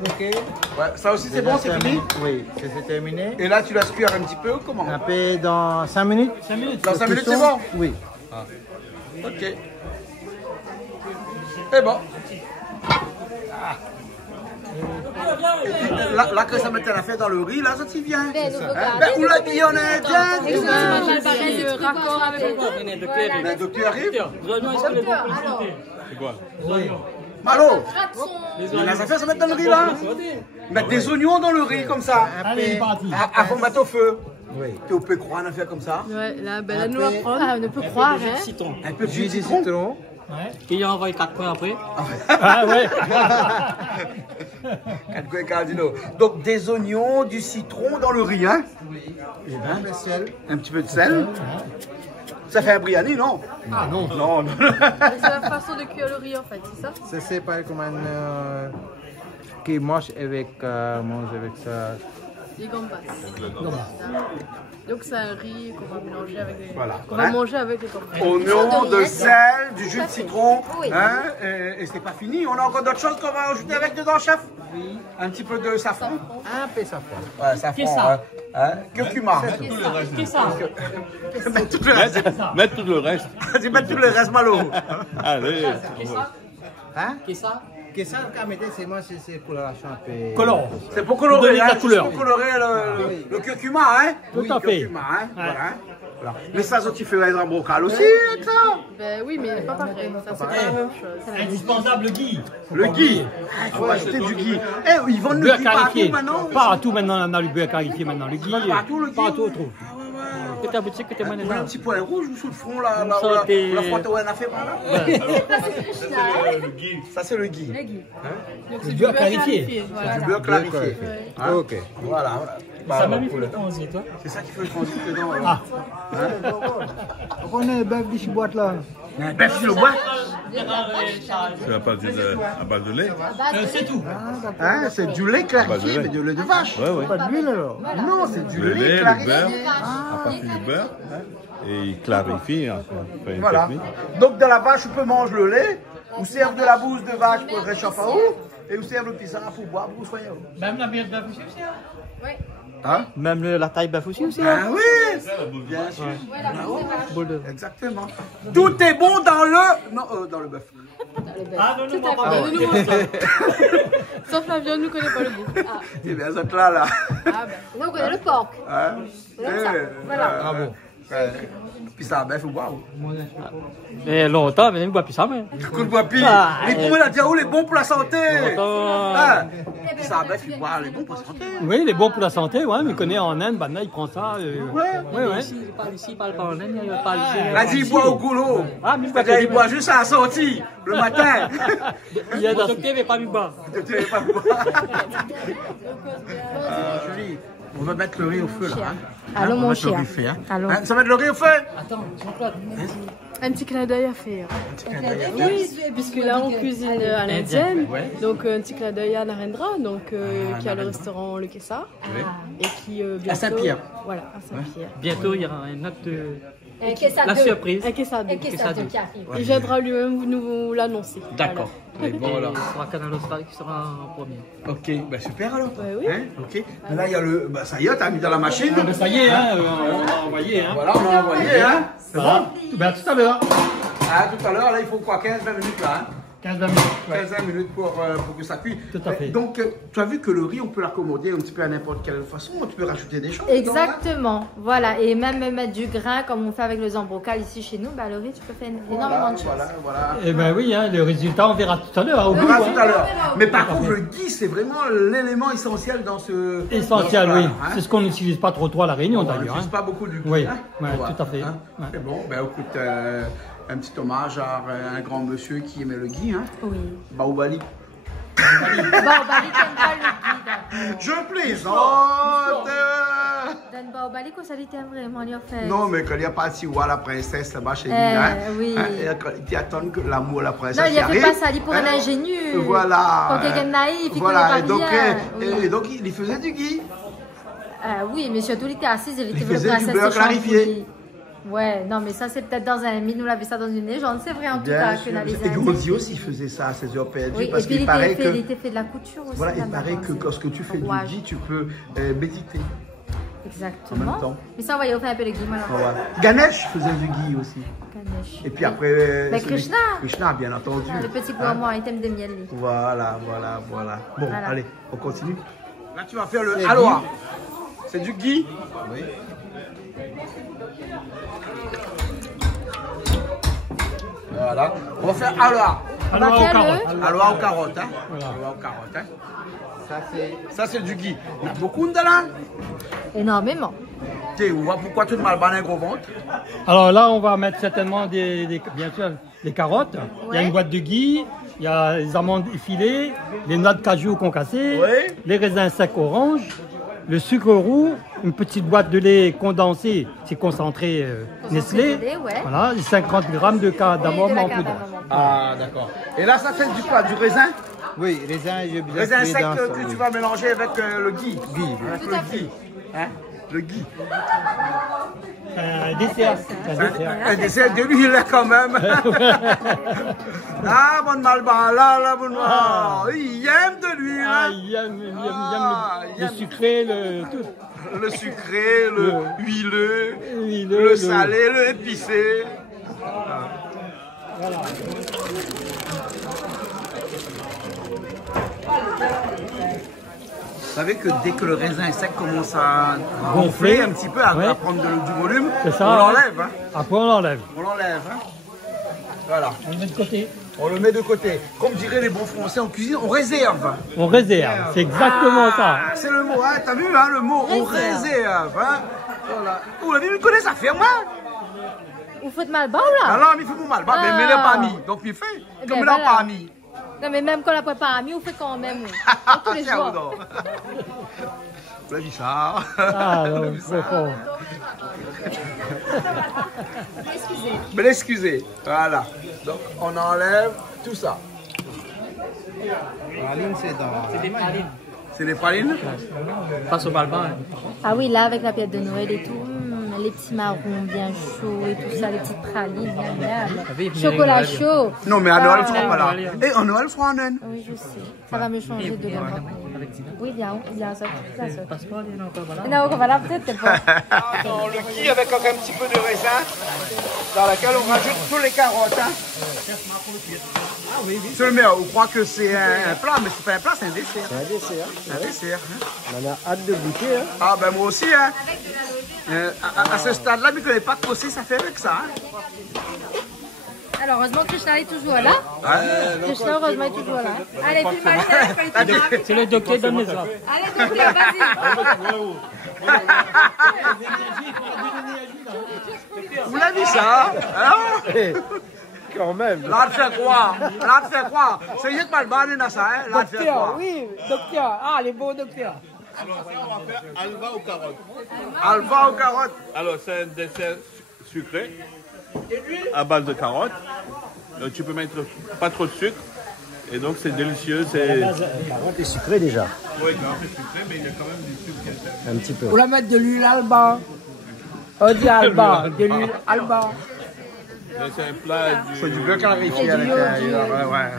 Ok. Ouais, ça aussi c'est bon, c'est fini? Oui, c'est terminé. Et là tu laisses cuire un petit peu, comment? Un peu dans 5 minutes. 5 minutes. Dans 5 minutes c'est bon? Oui. Ah. Ok. C'est bon. Là que ça mettait la fête dans le riz, là ça t'y vient. On l'a dit, on est bien. Le docteur arrive. C'est quoi? Malo, les affaires se mettent dans le riz là. Mettre des oignons dans le riz comme ça. Allez, parti. Avant de mettre au feu. Oui. Tu peux croire une affaire comme ça? Ouais, là, nous apprendre. Ah, on peut croire, hein. Un peu de jus de citron. Ouais. Il a envoyé 4 points après. Ah ouais. 4 points cardinaux. Donc des oignons, du citron dans le riz, hein? Oui. Et un peu de sel. Un petit peu de sel. Ça fait un biryani, non? Ah non. Non. C'est la façon de cuire le riz en fait, c'est ça? Ça c'est pas comme un qui mange avec ça. Les gambas. Donc c'est un riz qu'on va mélanger avec les... Voilà. Qu'on va manger avec les gambas. Oignons, de sel, du jus de citron. Hein, et c'est pas fini. On a encore d'autres choses qu'on va ajouter avec dedans, chef? Oui. Un petit peu de safran. Un peu de safran. Ouais, safran. Curcuma. Qu'est-ce ça? Mettre tout le reste. Mettre tout le reste. Tu mets tout le reste, Malo. Allez. Hein? Qu'est-ce ça? Que ça, c'est coloration un peu. Colorant. C'est pour colorer la couleur. Pour colorer le curcuma, hein? Tout à fait. Curcuma, hein? Voilà. Voilà. Mais ça, tu fais un brocal aussi, avec ça? Ben oui, mais pas pareil. Ça, c'est pas la même chose. Indispensable, le ghee. Le ghee. Il faut acheter du ghee. Eh, ils vendent le ghee partout maintenant? Partout maintenant, on a le beurre clarifié maintenant. Le ghee. Partout, le ghee? Partout, on trouve. Que ta boutique, que t'es moins un petit point rouge ou sous le front, là, la fois où on a fait par là. Ça, c'est le ghee. C'est du beurre clarifié. C'est du beurre clarifié. Ok. Voilà. Ça m'a mis le transit, toi. C'est ça qui fait le transit dedans. Ah. On a un bœuf de boîte là. Un bœuf sur le bois. C'est à base de lait. C'est tout. Hein, c'est du lait clarifié, mais du lait de vache. Ouais. Pas d'huile alors. Non, c'est du Le lait lait, le clarifié. beurre, à partir du beurre. Et il clarifie, hein, fait une Voilà. technique. Donc dans la vache, on peut manger le lait, ou serve de la bouse de vache pour le réchauffer à eau, et ou serve le pizza pour boire, pour soigner. Même la bière de bœuf aussi, Oui. Hein? Même la taille bœuf aussi, Ah oui, bien sûr. Exactement. Tout est bon dans le... Non, dans le bœuf. Ah non, non, pas Nous, sauf la viande, nous ne connaît pas le goût. Ah. C'est bien ça là. Ah ben, nous, on connaît le porc. Hein? Voilà. Ah bon. Pizza à bœuf ou boire. Mais longtemps, mais même pas plus ça, mais. Coup de bois pire. Les poumons, la diaoule est bon pour la santé. Ah. Pizza à bœuf, il boit, il est bon pour la santé. Oui, il est bon pour la santé, ouais, mais il connaît en Inde, maintenant il prend ça. Ouais. Ici, il parle pas en Inde, il parle ici. Il a dit il boit au goulot. Ah, mais C'est-à-dire il boit juste à la sortie, le matin. Il y a dans ce thé, mais pas du bas. Julie, on va mettre le riz au feu là. Hein? Allons, mon chien. Allons. Hein, ça va mettre le riz au feu? Attends, Jean-Claude. Un petit clin d'œil à faire. Oui, puisque là on cuisine à l'indienne, donc un petit clin d'œil à Narendra, donc qui a le restaurant Le Kessa, et qui bientôt, à Saint-Pierre. Voilà, à Saint-Pierre. Bientôt, il y aura un autre. La surprise. Un Kessa 2 qui arrive. Il viendra lui-même nous l'annoncer. D'accord. Bon, alors. Ce sera Canal Austral qui sera en premier. Ok, ben super alors. Oui. Hein? Ok. Mais là il y a le. Bah, ça y est, t'as mis dans la machine. Ah, ben, ça y est, hein, on l'a envoyé. Hein. Voilà, on l'a envoyé. Hein? C'est bon? Ben, tout à l'heure. Ah, tout à l'heure, là il faut quoi? 15-20 minutes là. Hein? 15-20 minutes. 15 minutes pour que ça cuise. Tout à fait. Donc, tu as vu que le riz, on peut l'accommoder un petit peu à n'importe quelle façon. Tu peux rajouter des choses. Exactement. Voilà. Et même mettre du grain, comme on fait avec le zambrocal ici chez nous, bah, le riz, tu peux faire énormément de choses. Voilà. Eh ben oui, hein, le résultat, on verra tout à l'heure. On verra tout à l'heure. Mais par contre, le ghee, c'est vraiment l'élément essentiel dans ce. Essentiel, dans ce oui. plat, hein. C'est ce qu'on n'utilise pas trop à La Réunion, On d'ailleurs. n'utilise pas beaucoup du ghee. Oui, hein. ouais, Voilà. tout à fait. Hein. Ouais. C'est bon. Ben écoute, un petit hommage à un grand monsieur qui aimait le ghee. Hein. Oui. Baoubali. Baoubali, t'aimes pas le ghee. Je plaisante. Dan Baoubali, quoi, ça lui t'aime vraiment, il a fait. Non, mais quand il y a parti voir la princesse là-bas chez lui, hein, oui. il attend que l'amour de la princesse. Non, il a fait arrive, pas ça, il pour un ingénu. Voilà. Pour quelqu'un de naïf, il voilà. connaît pas bien. Et donc, il faisait du ghee. Oui, mais surtout, il était assis, il était faisait du beurre clarifié. Ouais, non, mais ça, c'est peut-être dans un mythe, nous l'avons ça dans une légende, c'est vrai en tout cas que dans les Et Grandios, il faisait ça à ses heures perdues. Oui, parce et puis qu'il paraît que. Il était fait de la couture aussi. Voilà, il paraît que lorsque tu fais du ghee, tu peux méditer. Exactement. En même temps. Mais ça, on va y offrir un peu de ghee, voilà. Voilà. Ganesh faisait du ghee aussi. Ganesh. Et puis après. Mais Krishna. Krishna, bien entendu. Le petit gourmand, il t'aime de miel. Lui. Voilà. Bon, Voilà. allez, on continue. Là, tu vas faire le halwa. C'est du ghee. Oui. Voilà. On va faire halwa. Halwa aux carottes. Halwa aux carottes. Hein. Voilà. Halwa aux carottes. Hein. Ça, c'est du ghee. Il y a beaucoup de là. Énormément. Tu vois pourquoi tu te mal un gros ventre? Alors là, on va mettre certainement bien sûr des carottes. Ouais. Il y a une boîte de ghee, il y a les amandes effilées, les noix de cajou concassées, les raisins secs orange, le sucre roux, une petite boîte de lait condensé, c'est concentré Nestlé. Voilà, et 50 grammes de cardamome en poudre. Ah, d'accord. Et là, ça fait du quoi? Du raisin? Oui, raisin sec que tu vas mélanger avec le ghee. Avec le ghee. Hein? Le ghee. Un dessert. Un dessert de l'huile quand même. Ah, bon malba, là, bon mal. Il aime de l'huile. Ah, il aime le sucré, le tout. Le sucré, le huileux, le salé, le épicé. Voilà. Vous savez que dès que le raisin sec commence à gonfler un petit peu, à prendre du volume, on l'enlève. Hein. Après on l'enlève. On l'enlève. Hein. Voilà. On le met de côté. On le met de côté. Comme diraient les bons Français en cuisine, on réserve. On réserve, c'est exactement ça. C'est le mot, hein. T'as vu hein, le mot, on réserve. Hein. Voilà. Vous l'avez vu, connaît ça fait moi. Vous faites mal bas là? Ah non, mais il fait mal bas, mais il n'a pas mis. Donc il fait, comme il n'a pas mis. Non, mais même quand on l'a préparé, on fait quand même. Tous les jours. Vous l'avez vu ça? Ah non, c'est fort. Mais excusez. Voilà. Donc on enlève tout ça. Praline, c'est des pralines. C'est des pralines? Face au balban. Ah oui, là, avec la période de Noël et tout, les petits marrons bien chauds et tout ça, les petites pralines, chocolat chaud. Non, mais à Noël, on ne sera pas là. Et en Noël, on sera en Inde. Oui, je sais. Ça va me changer de l'endroit. Oui, bien, ça. Non, on va là, peut-être pas. On le cuit avec un petit peu de raisin, dans lequel on rajoute tous les carottes. Hein. C'est le meilleur. On croit que c'est un plat, mais c'est pas un plat, c'est un dessert. C'est un dessert. C'est un dessert. Hein. On a hâte de goûter. Hein. Ah ben moi aussi. Hein. À ce stade-là, vu que les pâtes postées, ça fait avec ça. Hein. Alors, heureusement que Krishna est toujours là. Krishna, heureusement, est toujours là. Allez, tu vas C'est le docteur de mes offres. Allez, donc là, vas-y. Vous l'avez vu ça? Hein? Quand même. Là, tu fais quoi? Là, tu fais quoi? C'est rien que mal barré dans ça, hein? Là, tu fais quoi? Oui, docteur. Ah, les beaux docteurs. Alors ça, on va faire halva aux carottes. Halva aux carottes. Alors c'est un dessert sucré à base de carottes. Donc, tu peux mettre pas trop de sucre. Et donc c'est délicieux. La carotte est sucrée déjà. Oui, la carotte est sucrée, mais il y a quand même du sucre. Un petit peu. On va mettre de l'huile alba. On dit alba, de l'huile alba. C'est un plat C'est du beurre clarifié à l'intérieur. Ouais.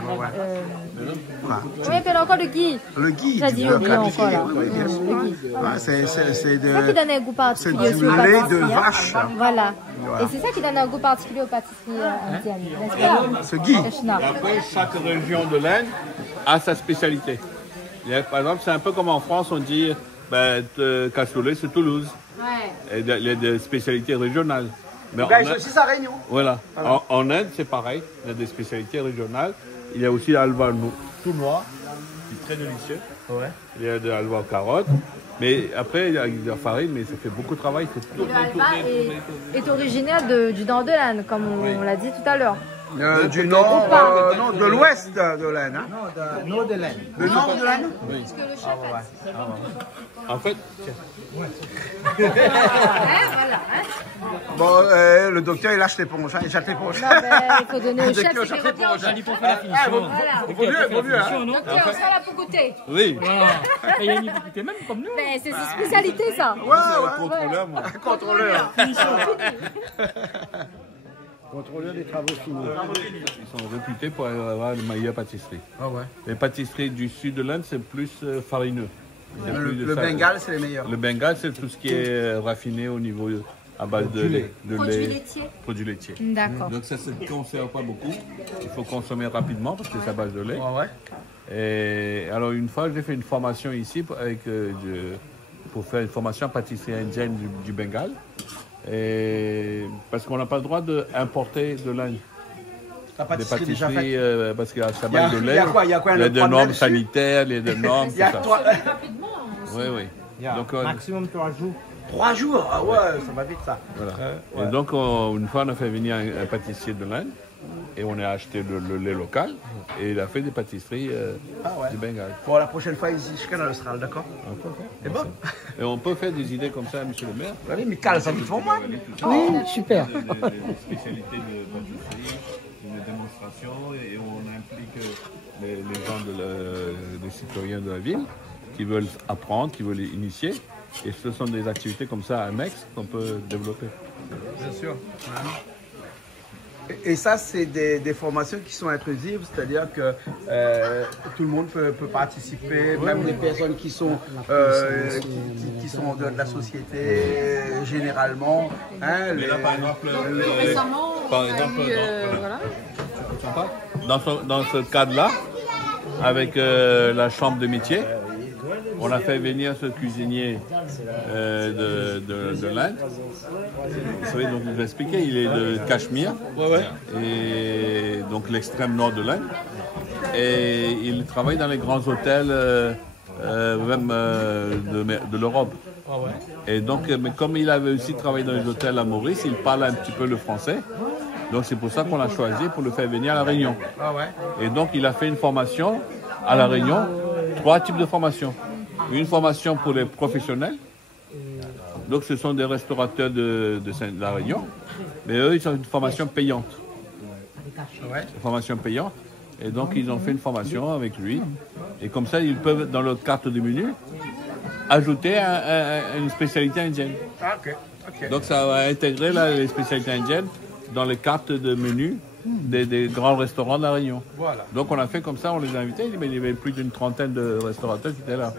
Oui, puis encore le ghee. Le ghee, ça du dit beurre au clarifié. encore là. Oui, bien sûr. Ouais, c'est ça qui donne un goût particulier du lait de vache. Voilà. Et c'est ça qui donne un goût particulier aux pâtisseries indiennes, n'est-ce pas? Ce ghee. Après, chaque région de l'Inde a sa spécialité. Par exemple, c'est un peu comme en France, on dit cassoulet, c'est Toulouse. Ouais. Et il y a des spécialités régionales. Mais aussi sa réunion. Voilà. En Inde, c'est pareil. Il y a des spécialités régionales. Il y a aussi l'halva tout noir, qui est très délicieux. Ouais. Il y a de l'halva aux carottes. Mais après, il y a de la farine, mais ça fait beaucoup de travail. Le halva est originaire du nord de l'Inde, comme on l'a dit tout à l'heure. Du nord, non, de l'ouest de l'Inde. Hein? Non, du nord de l'Inde. Le nord de l'Inde? Oui. Parce que le chef En fait, voilà. Bon, le docteur, il lâche l'éponge. Il jette l'éponge. Il faut donner au chef qui revient. Pour faire la finition. Vaut mieux, hein? Docteur, on sera là pour goûter. oui. Il y a une goûter même comme nous. Mais c'est une spécialité, ça. Contrôleur, moi. Contrôleur. Contrôleur des travaux finis. Ils sont réputés pour avoir les meilleures pâtisseries. Ah ouais. Les pâtisseries du sud de l'Inde, c'est plus farineux. Le Bengale, c'est les meilleurs. Le Bengale, c'est tout ce qui est raffiné au niveau à base de lait. Produits laitiers. D'accord. Donc ça ne se conserve pas beaucoup. Il faut consommer rapidement parce que c'est à base de lait. Ouais. Et alors une fois, j'ai fait une formation ici pour faire une formation en pâtisserie indienne du Bengale. Et parce qu'on n'a pas le droit d'importer de l'Inde. Des pâtisseries, parce qu'il y a sa base de lait, il y a des normes sanitaires, il y a des normes, tout ça. Oui. Donc, maximum 3 jours. 3 jours? Ah ouais, ça va vite ça. Voilà. Et donc, une fois, on a fait venir un pâtissier de l'Inde et on a acheté le lait local et il a fait des pâtisseries du Bengale. Bon, la prochaine fois, ici, je connais l'Austral, d'accord? On peut faire. C'est bon? Et on peut faire des idées comme ça, monsieur le maire. Oui, mais cale ça vite pour moi. Oui, super. Des spécialités de pâtisserie, une démonstration et on implique les gens, les citoyens de la ville qui veulent apprendre, qui veulent initier. Et ce sont des activités comme ça à Mex qu'on peut développer. Bien sûr. Et ça, c'est des formations qui sont inclusives, c'est-à-dire que tout le monde peut participer, même les personnes qui sont de la société généralement. Hein, mais là, par exemple, dans ce cadre-là, avec la chambre de métier, on a fait venir ce cuisinier de l'Inde. Vous savez, donc, je vous expliquer, il est de Cachemire, et donc l'extrême nord de l'Inde. Et il travaille dans les grands hôtels même de l'Europe. Et donc, mais comme il avait aussi travaillé dans les hôtels à Maurice, il parle un petit peu le français. Donc c'est pour ça qu'on l'a choisi pour le faire venir à La Réunion. Et donc il a fait une formation à La Réunion, 3 types de formations. une formation pour les professionnels. Donc ce sont des restaurateurs de La Réunion, mais eux ils ont une formation payante. Une formation payante. Et donc ils ont fait une formation avec lui. Et comme ça ils peuvent dans leur carte de menu ajouter une spécialité indienne. Donc ça va intégrer les spécialités indiennes dans les cartes de menu des grands restaurants de La Réunion. Voilà. Donc on a fait comme ça, on les a invités, mais il y avait plus d'une trentaine de restaurateurs qui étaient là.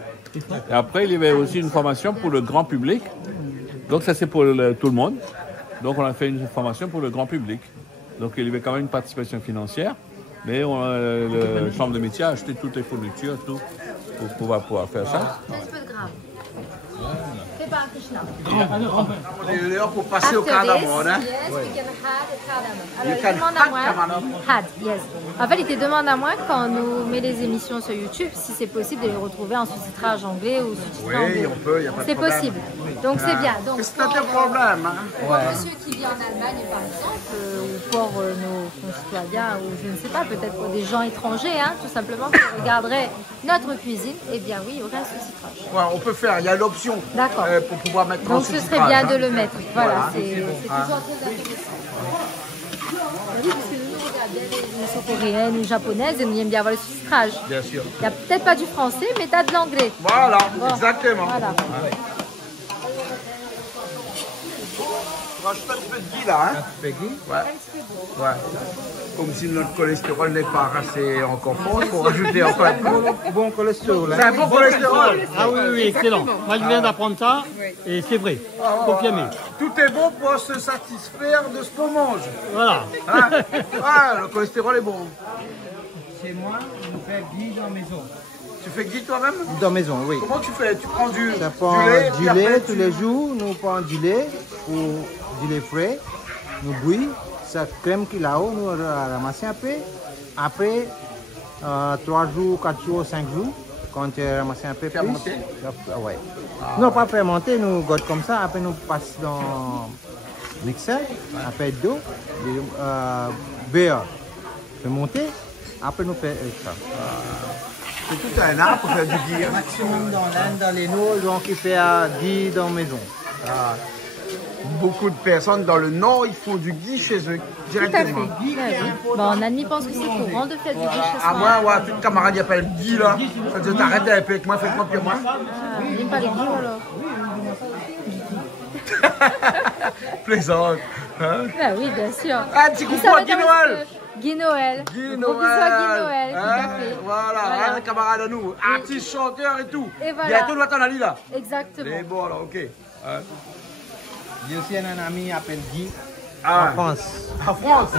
Et après il y avait aussi une formation pour le grand public. Donc ça c'est pour tout le monde. Donc on a fait une formation pour le grand public. Donc il y avait quand même une participation financière, mais la chambre de métier a acheté toutes les fournitures, tout, pour pouvoir faire ça. C'est pas un Krishna. On est là pour passer au cardamone. Hein? Yes, we can add cardamom. Alors, il demande à moi, yes. En fait, il te demande à moi, quand on nous met les émissions sur YouTube, si c'est possible de les retrouver en sous-titrage anglais ou sous-titrage anglais. Oui, on peut, il n'y a pas de problème. C'est possible. Donc, c'est bien. Donc, c'est pas de problème. Hein? Pour monsieur qui vit en Allemagne, par exemple, ou pour nos concitoyens, ou je ne sais pas, peut-être pour des gens étrangers, hein, tout simplement, qui regarderaient notre cuisine, eh bien oui, il y aurait un sous-titrage. Ouais, on peut faire, il y a l'option pour pouvoir mettre en donc ce serait bien de le mettre. Voilà, c'est toujours Ah. très intéressant. Oui, parce que nous, on regarde bien les émissions coréennes ou japonaises et nous aimons bien avoir le sous-titrage. Bien sûr. Il n'y a peut-être pas du français, mais tu as de l'anglais. Voilà, bon. exactement. Voilà. On rajoute un peu de ghee là, hein? Un peu de ghee? Ouais. Comme si notre cholestérol n'est pas assez encore fort, il faut rajouter encore un peu. Bon cholestérol. C'est un bon cholestérol. Ah oui, excellent. Moi, je viens d'apprendre ça et c'est vrai. Confirmé. Tout est bon pour se satisfaire de ce qu'on mange. Voilà. Hein? Ah, le cholestérol est bon. Chez moi, on fait ghee dans la maison. Tu fais ghee toi-même? Dans la maison, oui. Comment tu fais? Tu prends du lait, du lait tous les jours. Nous prenons du lait ou du lait frais. Nous bouillons. Cette crème qui est là-haut, nous ramassons un peu. Après, 3 jours, 4 jours, 5 jours, quand tu as ramassé un peu plus. Fermenté? Ouais. Non, pas fermenté, nous goûtons comme ça. Après, nous passons dans le mixeur, après d'eau, beurre fermenté. Après, nous faisons ça. C'est tout un art pour faire du ghee. Maximum dans l'Inde, dans les Nord, donc il fait ghee dans la maison. Ah. Beaucoup de personnes dans le Nord, ils font du ghee chez eux, directement. Tout à fait. Bon, on admet, pense que c'est courant de faire du ghee chez soi. À moi, ouais, tout camarade qui appelle ghee là. Ça te dit, t'arrêtes un peu avec moi, fais-moi plus moi. Ah, on n'aime pas les ghee alors. Plaisante. Hein? Ah oui, bien sûr. Un petit coucou à Guy Noël. Guy Noël. Guy Gros bisous à Guy Noël. Noël, tout à fait. Voilà, un camarade à nous, artiste, chanteur et tout. Et voilà. Bientôt, là, t'en as dit là. Exactement. C'est bon, alors, ok. J'ai aussi un ami qui s'appelle Guy. Ah. En France. En France?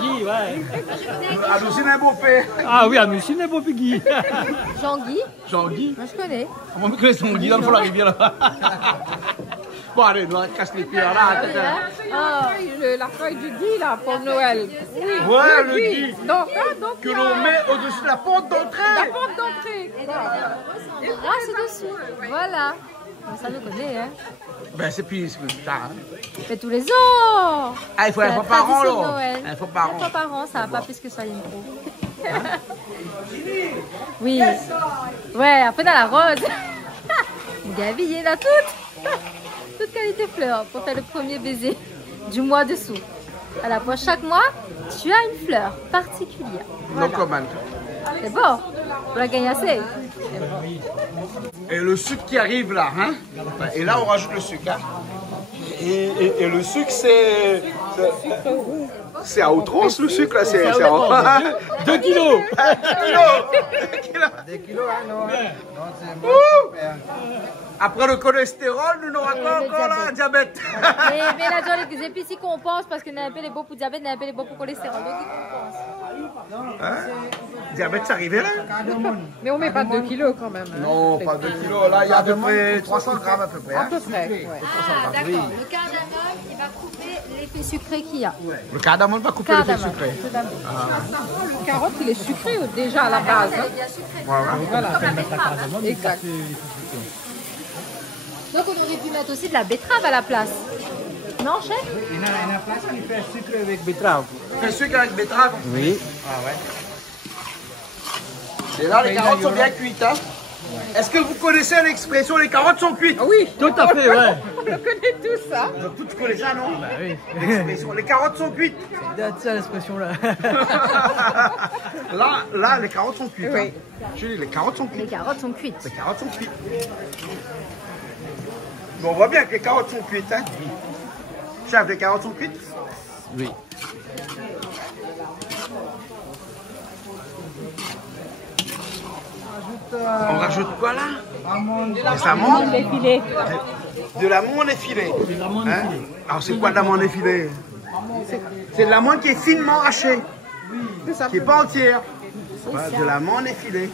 Guy, ouais. À Lucine un beau fait. Ah oui, à Lucine un beau fait Guy. Jean-Guy? Jean-Guy? Moi, je connais. On me connaît son Guy dans le fond de la rivière là-bas. Bon, allez, nous, on casse les pieds là. La feuille du gui là pour Noël. Oui, ouais, le gui. Donc, que l'on met au-dessus de la porte d'entrée. La porte d'entrée. Grâce dessus. Voilà. Ça le connaît, hein. Ben, c'est plus ça. Hein. Mais tous les ans. Ah, il faut une fois par an, là. Une fois par an. Une fois par an, ça va pas plus que ça, il me trouve. Oui. Ouais, après dans la rose. Gaville, là, toute qualité fleur pour faire le premier baiser du mois dessous. Alors, pour chaque mois, tu as une fleur particulière. Voilà. No comment. C'est bon. On l'a gagné assez. Et le sucre qui arrive là, hein? Et là, on rajoute le sucre. Hein? Et le sucre, c'est à outrance le sucre là, c'est 2 kilos. 2 kilos, hein, non. Après le cholestérol, nous n'aurons pas encore là, diabète. Mais là, les épices, ils compensent parce que nous avons les beaux pour diabète, nous avons les beaux pour cholestérol. Donc, ils compensent. Hein? Diabète, c'est arrivé là? Mais on met pas 2 kilos quand même. Hein. Non, pas 2 kilos. Là, il y a à peu près 300 grammes à peu près. À peu près. Ouais. Ah, d'accord. Le cardamome, il va couper l'effet sucré qu'il y a. Le cardamome va couper l'effet sucré. Le carotte, il est sucré déjà à la base. Il est bien sucré. Voilà. Comme la betterave. Exact. Donc on aurait pu mettre aussi de la betterave à la place. Non, chef? Il y a une place qui fait sucre avec betterave. Fait sucre avec betterave? Oui. Ah ouais. Et là, les carottes sont bien cuites, hein? Est-ce que vous connaissez l'expression les carottes sont cuites? Oui, tout à fait, ouais. On le connaît tous, ça. Tu connais ça, non? Bah oui. L'expression les carottes sont cuites. C'est ça l'expression là. là, les carottes sont cuites. Oui. Hein. Je dis, les carottes sont cuites. Les carottes sont cuites. Les carottes sont cuites. Bon, on voit bien que les carottes sont cuites. Hein. Chef, les carottes sont cuites? Oui. On rajoute quoi là? Des amandes effilées. De l'amande effilée. Hein? Alors c'est quoi de l'amande effilée? C'est de l'amande qui est finement hachée, qui n'est pas entière. Voilà, de l'amande effilée.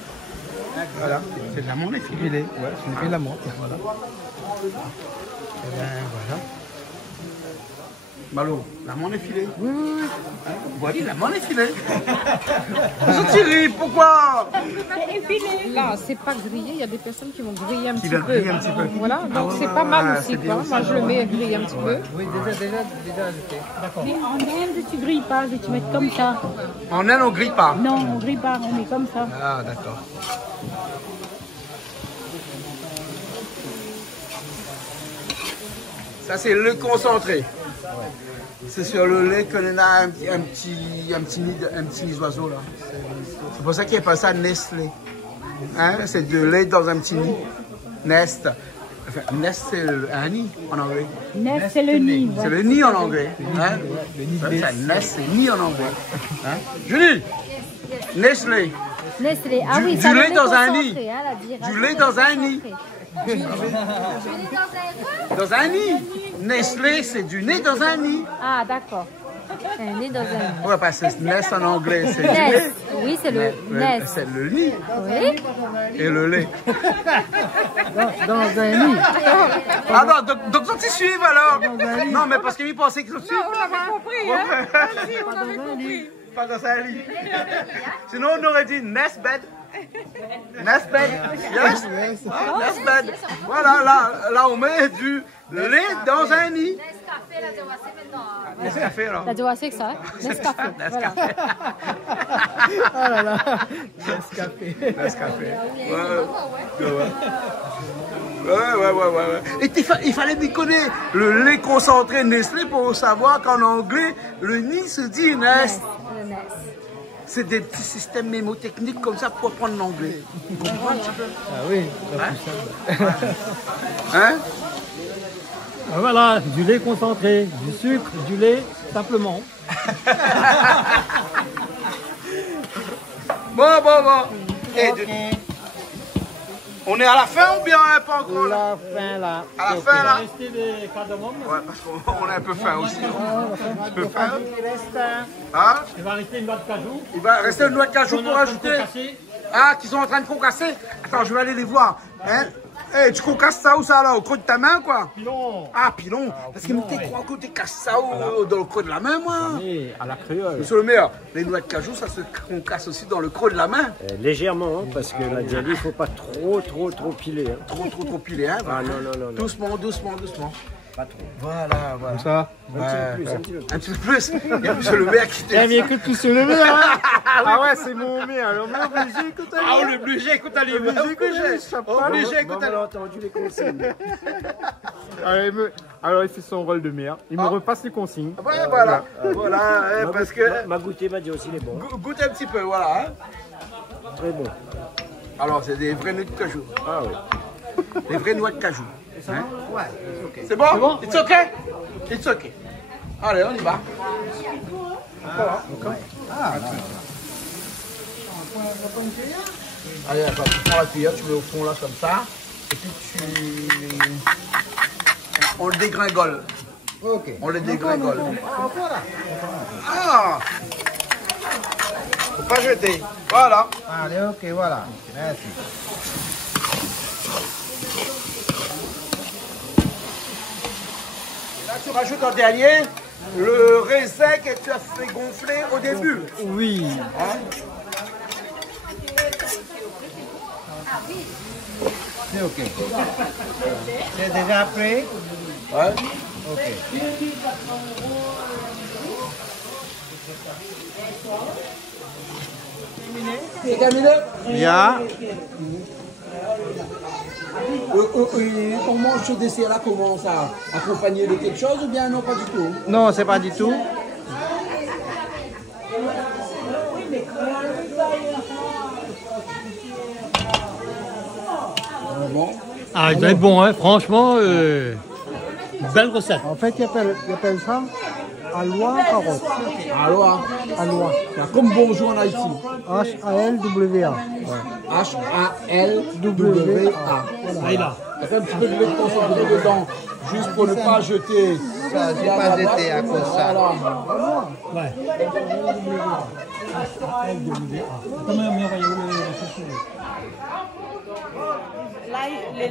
Voilà, c'est de l'amande effilée. Ouais, c'est une l'amande. Voilà. Et bien, voilà. Malo, l'amande effilée. Oui, oui, oui. Voilà, l'amande effilée. Vous tirez, pourquoi? C'est effilé. Là, c'est pas grillé. Il y a des personnes qui vont griller un petit peu. Griller un petit peu. Voilà, donc c'est pas mal aussi. Quoi. Moi, je le mets griller un petit peu. Oui, déjà ajouté. D'accord. Mais en Inde, tu grilles pas, tu mets comme ça. En Inde, on grille pas. Non, on grille pas, on met comme ça. Ah, d'accord. Ça, c'est le concentré. C'est sur le lait qu'on a un petit nid d'oiseau là. C'est pour ça qu'il appelle ça Nestlé. Hein? C'est de lait dans un petit nid. Nest. Enfin, nest, c'est un nid en anglais. Nest, c'est le nid. C'est le nid en anglais. Hein? Nest, c'est nid en anglais. Hein? Julie, Nestlé. Nestlé, ah oui, du lait dans un nid. Hein, du lait dans un nid. Dans un nid. Nestlé, c'est du nez dans un nid. Ah, d'accord. Un nid dans un nid. Ouais, parce que nest en anglais, c'est du Nest. lait. Oui, c'est le nest. C'est le nid. Oui. Et le lait. Dans un nid. Ah non, donc ça tu suives alors. Non, mais parce qu'il pensait que ça suive. On l'avait compris, hein? Vas-y, on l'avait compris. Pas dans un lit. Sinon, on aurait dit nest bed. Nest bed. Yes. Nest bed. Voilà, là, on met du lait dans un nid. Nescafé, alors. La Joa, c'est que ça, hein? Nescafé. Voilà. Oh là là. Nescafé. Nescafé. Ouais. Et il fallait déconner le lait concentré Nestlé pour savoir qu'en anglais, le nid se dit nest. Le nest. C'est des petits systèmes mémotechniques comme ça pour apprendre l'anglais. Vous comprenez un petit peu? Ah oui, hein? Voilà, du lait concentré, du sucre, du lait, simplement. Bon. On est à la fin ou bien pas encore là? Là. À la fin là? Rester des cardamomes. Ouais, parce qu'on a un peu faim aussi. Un peu faim. Hein? Il va rester une noix de cajou. Il va rester une noix de cajou pour ajouter. Ah, qu'ils sont en train de concasser. Attends, je vais aller les voir. Hein? Hey, tu concasses ça où ça là? Au creux de ta main quoi? Pilon. Ah, pilon. Parce que tu crois que tu casses ça dans le creux de la main, moi? À la créole. Monsieur le maire, les noix de cajou, ça se concasse aussi dans le creux de la main. Légèrement, hein, parce que la dialyse, il ne faut pas trop piler. Hein. Trop piler, hein? Ah non. Doucement. Pas trop. Voilà. Comme ça. Un petit peu plus. Il y a monsieur le maire qui t'est. Mais écoute, monsieur le maire, hein? Ah ouais, c'est mon maire. Alors, on est obligé, écoute, Ah, on est obligé, écoute, allez. Obligé, écoute, allez. entendu les consignes. Alors, il fait son rôle de maire. Il me repasse les consignes. Ouais, voilà, parce que... Ma goûté m'a dit aussi les bons. Goûte un petit peu, voilà. Hein. Très bon. Alors, c'est des vraies noix de cajou. Ah oui. Des vraies noix de cajou. Hein? Ouais, c'est bon? It's okay? It's okay. Allez, on y va. Allez, attends, tu prends la cuillère, tu mets au fond là comme ça. Et puis on le dégringole. Ok. On le dégringole. Faut pas jeter. Voilà. Allez, ok, voilà. Merci. Là, tu rajoutes en dernier le raisin que tu as fait gonfler au début. Oui. Hein? C'est ok. C'est déjà prêt? Ouais. Ok. C'est terminé? Yeah. On mange ce dessert-là comment ça? Accompagné de quelque chose ou bien non, pas du tout? Non, c'est pas du tout. Ah, il doit être bon, hein, franchement. Belle recette. En fait, ils appellent ça Alois carotte. Alois. Alois. Comme bonjour en Haïti. H-A-L-W-A. H-A-L-W-A. Ah, là. Il y a un petit peu de lait concentré dedans, juste pour ne pas jeter. Ça, j'ai pas jeté à cause de ça. Ouais.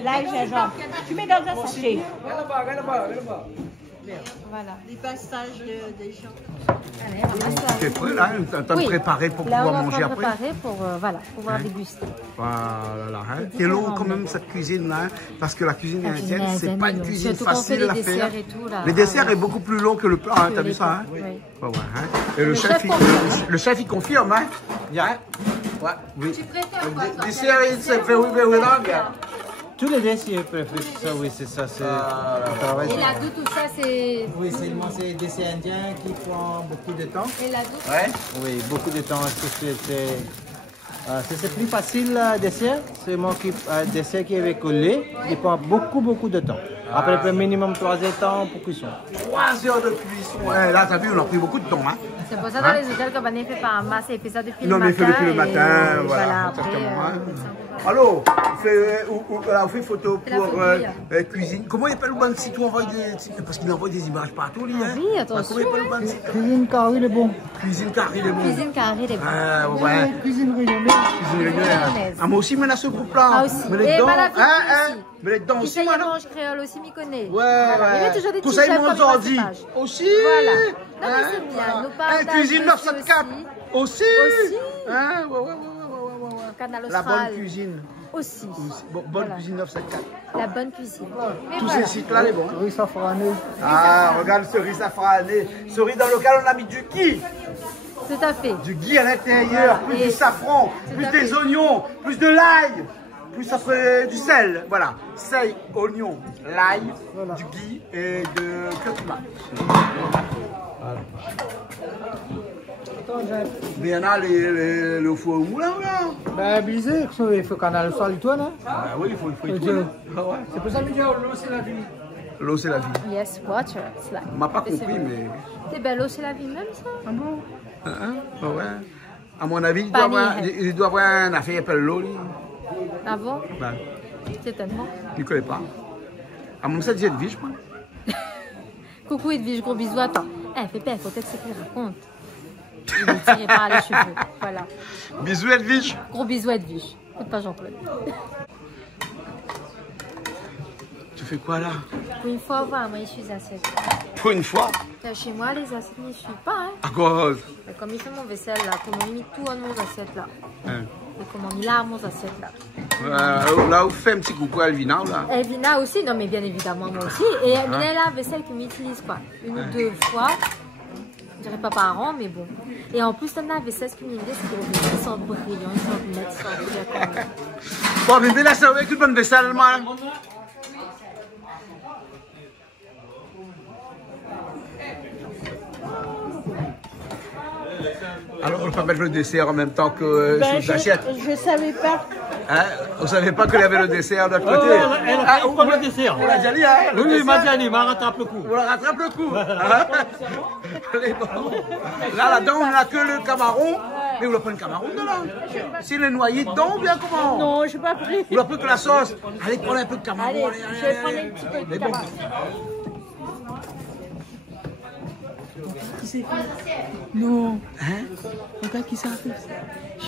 L'ail gingembre. Tu mets dans un sachet. Voilà, les passages des gens. Tu es prêt là? Tu es en train de préparer pour là, pouvoir manger après? Préparer pour pouvoir déguster. Voilà. Hein. Quelle eau quand même cette cuisine là? Parce que la cuisine indienne, c'est pas une cuisine facile à faire. Les desserts est beaucoup plus long que le plat, hein, t'as vu ça? Hein? Oui. Ouais, hein. Et le chef il confirme, hein? Yeah. Ouais, oui. Tu préfères quoi? Dessert, c'est very long. Tous les desserts préfèrent ça, oui, c'est ça. Et la douce, tout ça, c'est... Oui, c'est des desserts indiens qui prennent beaucoup de temps. Et la douce? Ouais. Oui, beaucoup de temps. C'est plus facile le dessert. C'est mon dessert qui est avec le lait. Il prend beaucoup de temps. Après, minimum 3 heures de temps pour cuisson. 3 heures de cuisson. Ouais, là, t'as vu, on a pris beaucoup de temps. Hein. C'est pour ça dans les hôtels que Bané fait par masse et fait ça depuis le matin. On a fait depuis le matin, voilà. Allô, on fait photo pour cuisine. Comment il appelle le bon site où on envoie des... Parce qu'il envoie des images partout, lui. Hein. Oui, attention. Comment il appelle le bon site? Cuisine Carré, il est bon. Cuisine Carré, il est bon. Cuisine Carré, il est bon. Ouais. Cuisine réunionnaise. Cuisine réunionnaise. Ah, moi aussi, mais là, ce groupe-là. Ah, aussi. Mais les dents, mais les dents aussi, moi. Qui mange créole aussi, m'y connaît. Ouais. Il met toujours des tout ça, ils m'ont dit. Aussi. Voilà. Non, mais c'est bien. Nous parlons Cuisine 974. Aussi. Hein, ouais. Canal La bonne cuisine. Aussi. Bonne cuisine 974. La bonne cuisine. Tous ces sites-là, les bons. Riz safrané. Ah, regarde ce riz safrané. Ce riz dans lequel on a mis du ghee. Tout à fait. Du ghee à l'intérieur, plus du safran, plus des oignons, plus de l'ail, plus après du sel. Voilà. Sel, oignon, l'ail, du ghee et de curcuma. Voilà. Mais il y en a le four au moulin, là. Ben, blisé, il faut qu'on a le sol, toi, non? Ah oui, il faut y tourner. C'est pour ça que je dis, l'eau, c'est la vie. L'eau, c'est la vie. Yes, water, it's life. On m'a pas compris, mais... C'est belle, l'eau, c'est la vie même, ça? Ah bon? Ouais. À mon avis, il doit avoir un affaire qui s'appelle l'eau, lui. Ah bon? Ben. C'est tellement. Tu ne connais pas. À mon sens, c'est Edwige, moi. Coucou Edwige, gros bisous. Attends. Fais pas, faut peut-être ce qu'il raconte. Il est tiré par les cheveux. Voilà. Bisous Edwige. Gros bisous Edwige. Écoute pas Jean-Claude. Tu fais quoi là? Pour une fois, moi je suis assiette. Pour une fois? Chez moi, les assiettes ne suivent pas. Hein. À cause? Comme il fait mon vaisselle là, comment il met tout dans mon assiette là. Hein. Et comment il lave mon assiette là. Là, vous faites un petit coucou à Elvina là. Elvina aussi, non mais bien évidemment moi aussi. Et Elvina est la vaisselle que m'utilise quoi. Une ou deux fois. Je dirais pas par an, mais bon. Et en plus, t'en as vaisselle qui m'utilise, c'est que les vaisselles sont brillants, ils sont nettes, ils sont brillants. Bon, mais là, c'est avec une bonne vaisselle, moi. Alors, on peut mettre le dessert en même temps que sur l'assiette. Je savais pas. Hein? Vous savez pas qu'il y avait le dessert de l'autre côté? On prend le dessert. On l'a déjà dit, hein? Oui, il m'a déjà dit, il m'a rattrapé le coup. On la rattrape le coup. Là, là-dedans, on n'a que le camaron. Mais vous ne prenez le camaron dedans? C'est les noyés dedans ou bien comment? Non, je n'ai pas pris. Vous prenez que la sauce? Allez, prenez un peu de camaron. Allez, je vais prendre un petit peu de camaron. Qui c'est? Non. Hein? Regarde qui ça fait.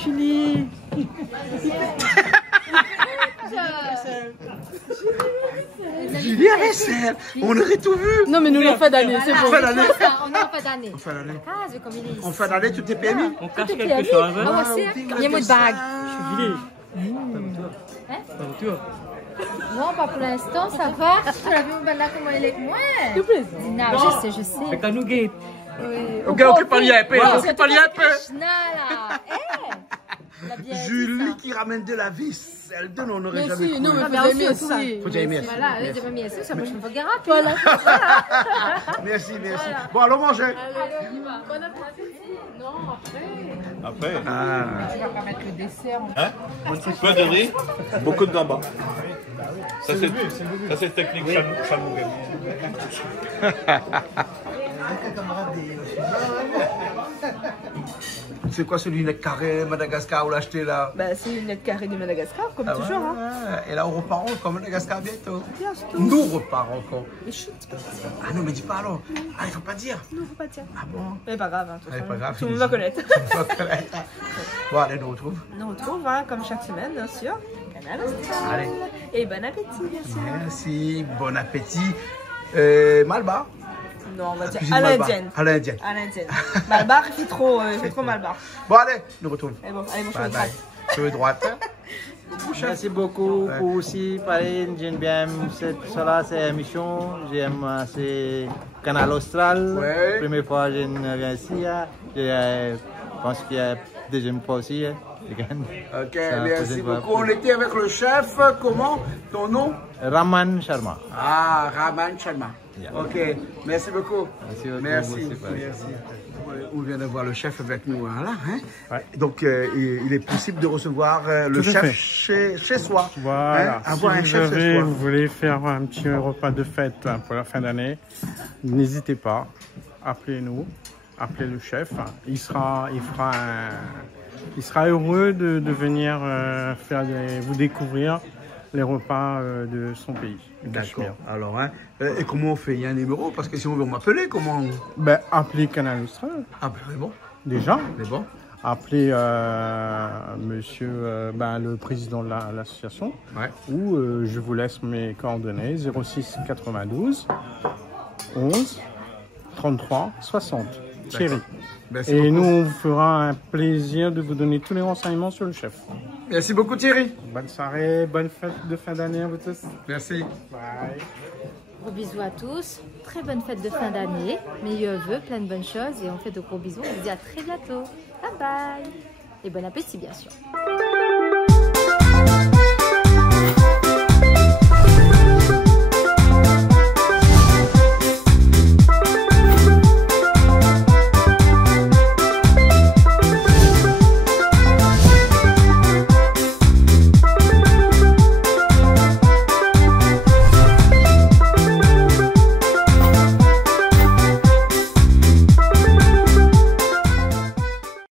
Julie. Julie à vaisselle. On aurait tout vu. Non, mais nous l'avons fait d'année, c'est bon. On est en fin d'année. En fin d'année. Ah, c'est comme il est ici. En fin d'année, tout est PMI. On cache quelque chose. Ah, moi aussi, il y a une bague. Je suis vidé. Non, pas pour l'instant, ça va. Tu l'as vu, maintenant, comment il est avec moi? S'il te plaît. Dina, je sais. C'est qu'à nous guette. Ok, occupe pas l'IAP. Occupe pas l'IAP. Krishna, là. Julie qui ramène de la vaisselle. De nous, on n'aurait jamais cru. Non, mais faut aimer aussi. Faut aimer. Voilà, elle a mis ça, moi je me fais garder. Voilà. Merci. Bon, allons manger. Bon appétit. Non, après. Après. On va pas mettre le dessert. Hein? Peu de riz, beaucoup de gambas. Ça c'est technique Chamougani. C'est quoi ce lunette carré Madagascar, où l'acheter là? Bah, c'est une lunette carrée du Madagascar, comme toujours. Ouais. Hein. Et là, on repart encore au Madagascar bientôt. Bientôt. Nous repartons encore. Mais chut, tu peux pas dire. Ah non, mais dis pas alors. Ah, il faut pas dire. Non, faut pas dire. Ah bon? Mais pas grave, hein, pas grave. tout le monde va connaître. Bon, allez, nous retrouve. Nous retrouve, hein, comme chaque semaine, bien sûr. Canal Austral. Allez. Et bon appétit, bien sûr. Merci, bon appétit. Malbar. Non, on va dire cuisine à Malbar. l'indienne. À l'indienne. À l'indienne. Malbar, il fait trop Malbar. Bon, allez, nous retrouve. Allez, bon, allez, mon Bye chemin bye. Sur droite. Merci beaucoup pour aussi parler. J'aime bien cela, c'est émission. J'aime c'est Canal Austral. Ouais. Première fois que je viens ici. Je pense qu'il y a deuxième fois aussi. Ok, merci beaucoup. On était avec le chef. Comment? Ton nom? Raman Sharma. Ah, Raman Sharma. Yeah. Ok, merci beaucoup. Merci. Merci. On vient de voir le chef avec nous. Voilà, hein? Ouais. Donc, il est possible de recevoir le chef chez soi. Voilà. Hein? Avoir un si chef chez soi. vous voulez faire un petit repas de fête pour la fin d'année, n'hésitez pas. Appelez-nous. Appelez le chef. Il sera heureux de venir vous découvrir les repas de son pays. D'accord. Alors, hein, et comment on fait? Il y a un numéro? Parce que si on veut m'appeler, comment? Ben, appelez Canal Austral. Ah, ben, c'est bon. Déjà. C'est bon. Appelez monsieur le président de l'association. Ouais. Ou je vous laisse mes coordonnées 06 92 11 33 60. Thierry. Merci et beaucoup. nous, on vous fera un plaisir de vous donner tous les renseignements sur le chef. Merci beaucoup Thierry. Bonne soirée, bonne fête de fin d'année à vous tous. Merci. Bye. Gros bisous à tous. Très bonne fête de fin d'année. Meilleurs vœux, plein de bonnes choses. Et on fait de gros bisous. On vous dit à très bientôt. Bye bye. Et bon appétit bien sûr.